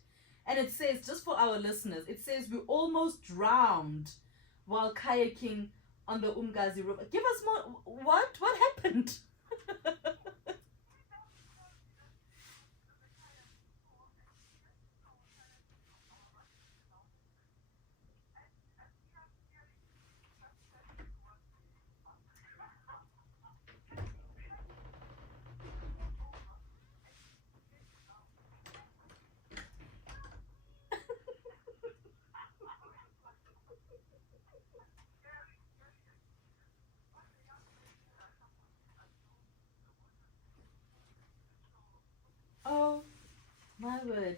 And it says, just for our listeners, it says we almost drowned while kayaking on the Umgazi River. Give us more. What happened? Oh my word.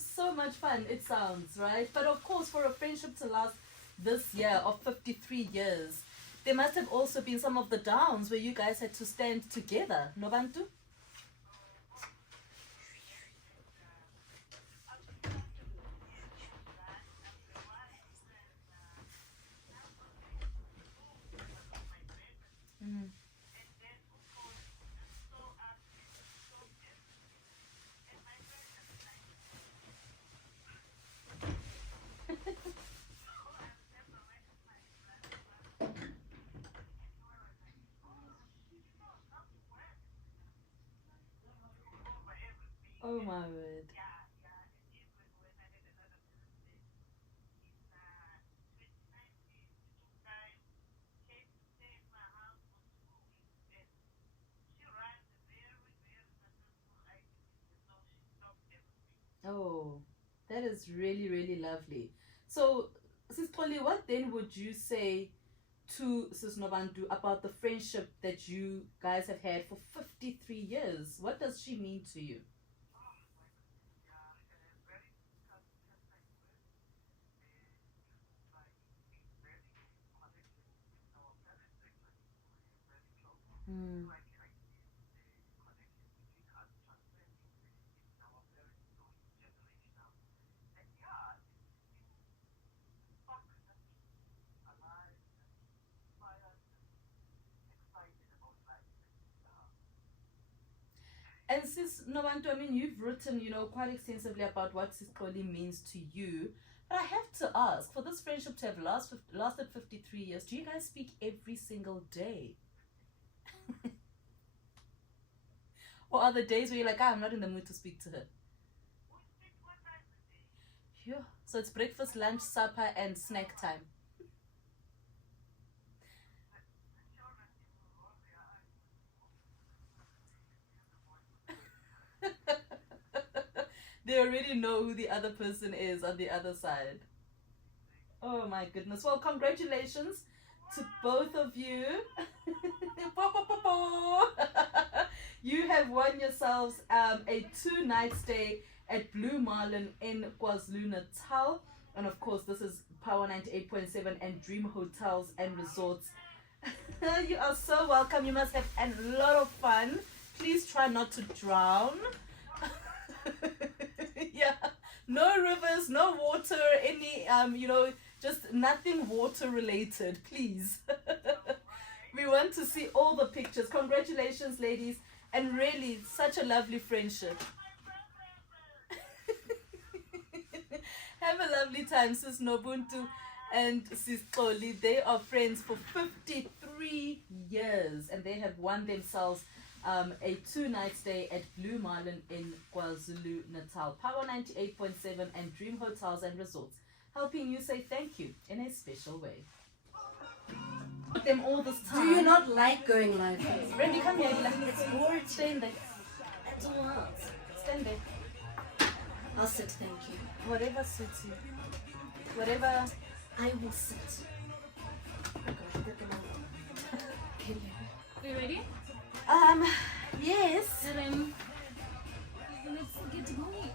so much fun, it sounds, right? But of course, for a friendship to last this year of 53 years, there must have also been some of the downs where you guys had to stand together, no Bantu? Mm. Oh my word. Oh, that is really, really lovely. So, Sis Polly, what then would you say to Sis Nobantu about the friendship that you guys have had for 53 years? What does she mean to you? Mm. And Sis Nobantu, I mean, you've written, quite extensively about what Sis Polly means to you. But I have to ask, for this friendship to have lasted 53 years, do you guys speak every single day? Or are there days where you're like, I'm not in the mood to speak to her? Phew. So it's breakfast, lunch, supper, and snack time. They already know who the other person is on the other side. Oh my goodness. Well, congratulations to both of you. You have won yourselves a 2-night stay at Blue Marlin in KwaZulu-Natal. And of course, this is Power 98.7 and Dream Hotels and Resorts. You are so welcome. You must have a lot of fun. Please try not to drown. Yeah, no rivers, no water, any just nothing water related, please. We want to see all the pictures. Congratulations, ladies, and really such a lovely friendship. Have a lovely time, Sis Nobuntu and Sis Xoli. They are friends for 53 years and they have won themselves a 2-night stay at Blue Marlin in KwaZulu-Natal. Power 98.7 and Dream Hotels and Resorts, helping you say thank you in a special way. Them all this time. Do you not like going live? Randy, come here. It's boring. Stand there. I don't want. Stand there. I'll sit, thank you. Whatever suits you. Whatever. I will sit. Oh gosh, get them all. Okay. Are you ready? Yes. Then let's get going.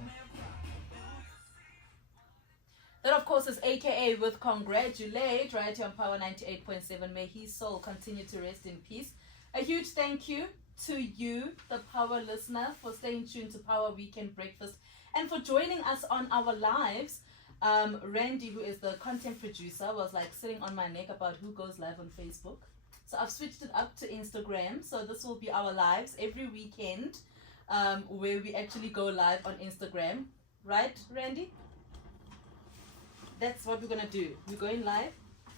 That, of course, is AKA with Congratulate, right here on Power 98.7. May his soul continue to rest in peace. A huge thank you to you, the Power listener, for staying tuned to Power Weekend Breakfast and for joining us on our lives. Randy, who is the content producer, was like sitting on my neck about who goes live on Facebook. So I've switched it up to Instagram. So this will be our lives every weekend, where we actually go live on Instagram. Right, Randy? That's what we're gonna do. We're going live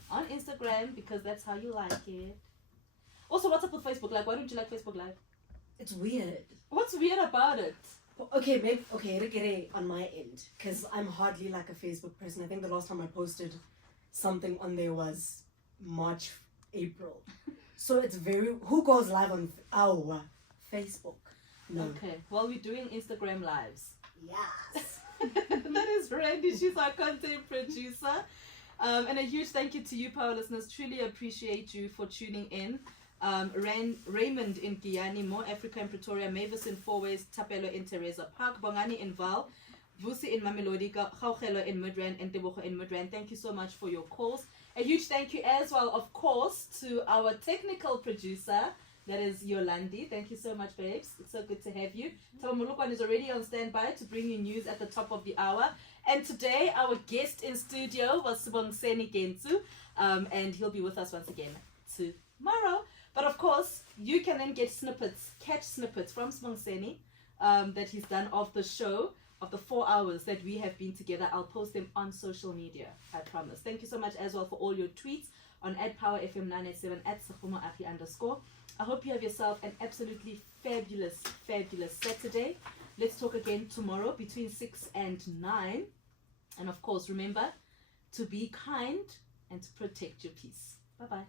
on Instagram because that's how you like it. Also, what's up with Facebook? Like, why don't you like Facebook Live? It's weird. What's weird about it? Okay, maybe okay, on my end, because I'm hardly like a Facebook person. I think the last time I posted something on there was March, April. So it's very, who goes live on our Facebook? No. Okay, well, we're doing Instagram lives. Yes. That is Randy. She's our content producer. And a huge thank you to you, Power listeners. Truly appreciate you for tuning in. Raymond in Guyana, More Africa in Pretoria, Mavis in Fourways, Tapelo in Teresa Park, Bongani in Val, Vusi in Mamelodi, Gaugelo in Midrand, and Tebogo in Midrand. Thank you so much for your calls. A huge thank you as well, of course, to our technical producer, that is Yolandi. Thank you so much, babes. It's so good to have you. Taba Mulukwan is already on standby to bring you news at the top of the hour. And today, our guest in studio was Sibongiseni Gentu, and he'll be with us once again tomorrow. But of course, you can then get catch snippets from Sibongiseni that he's done of the show, of the 4 hours that we have been together. I'll post them on social media, I promise. Thank you so much as well for all your tweets on @PowerFM987 @SakhumaAki_. I hope you have yourself an absolutely fabulous Saturday. Let's talk again tomorrow between 6 and 9. And of course, remember to be kind and to protect your peace. Bye-bye.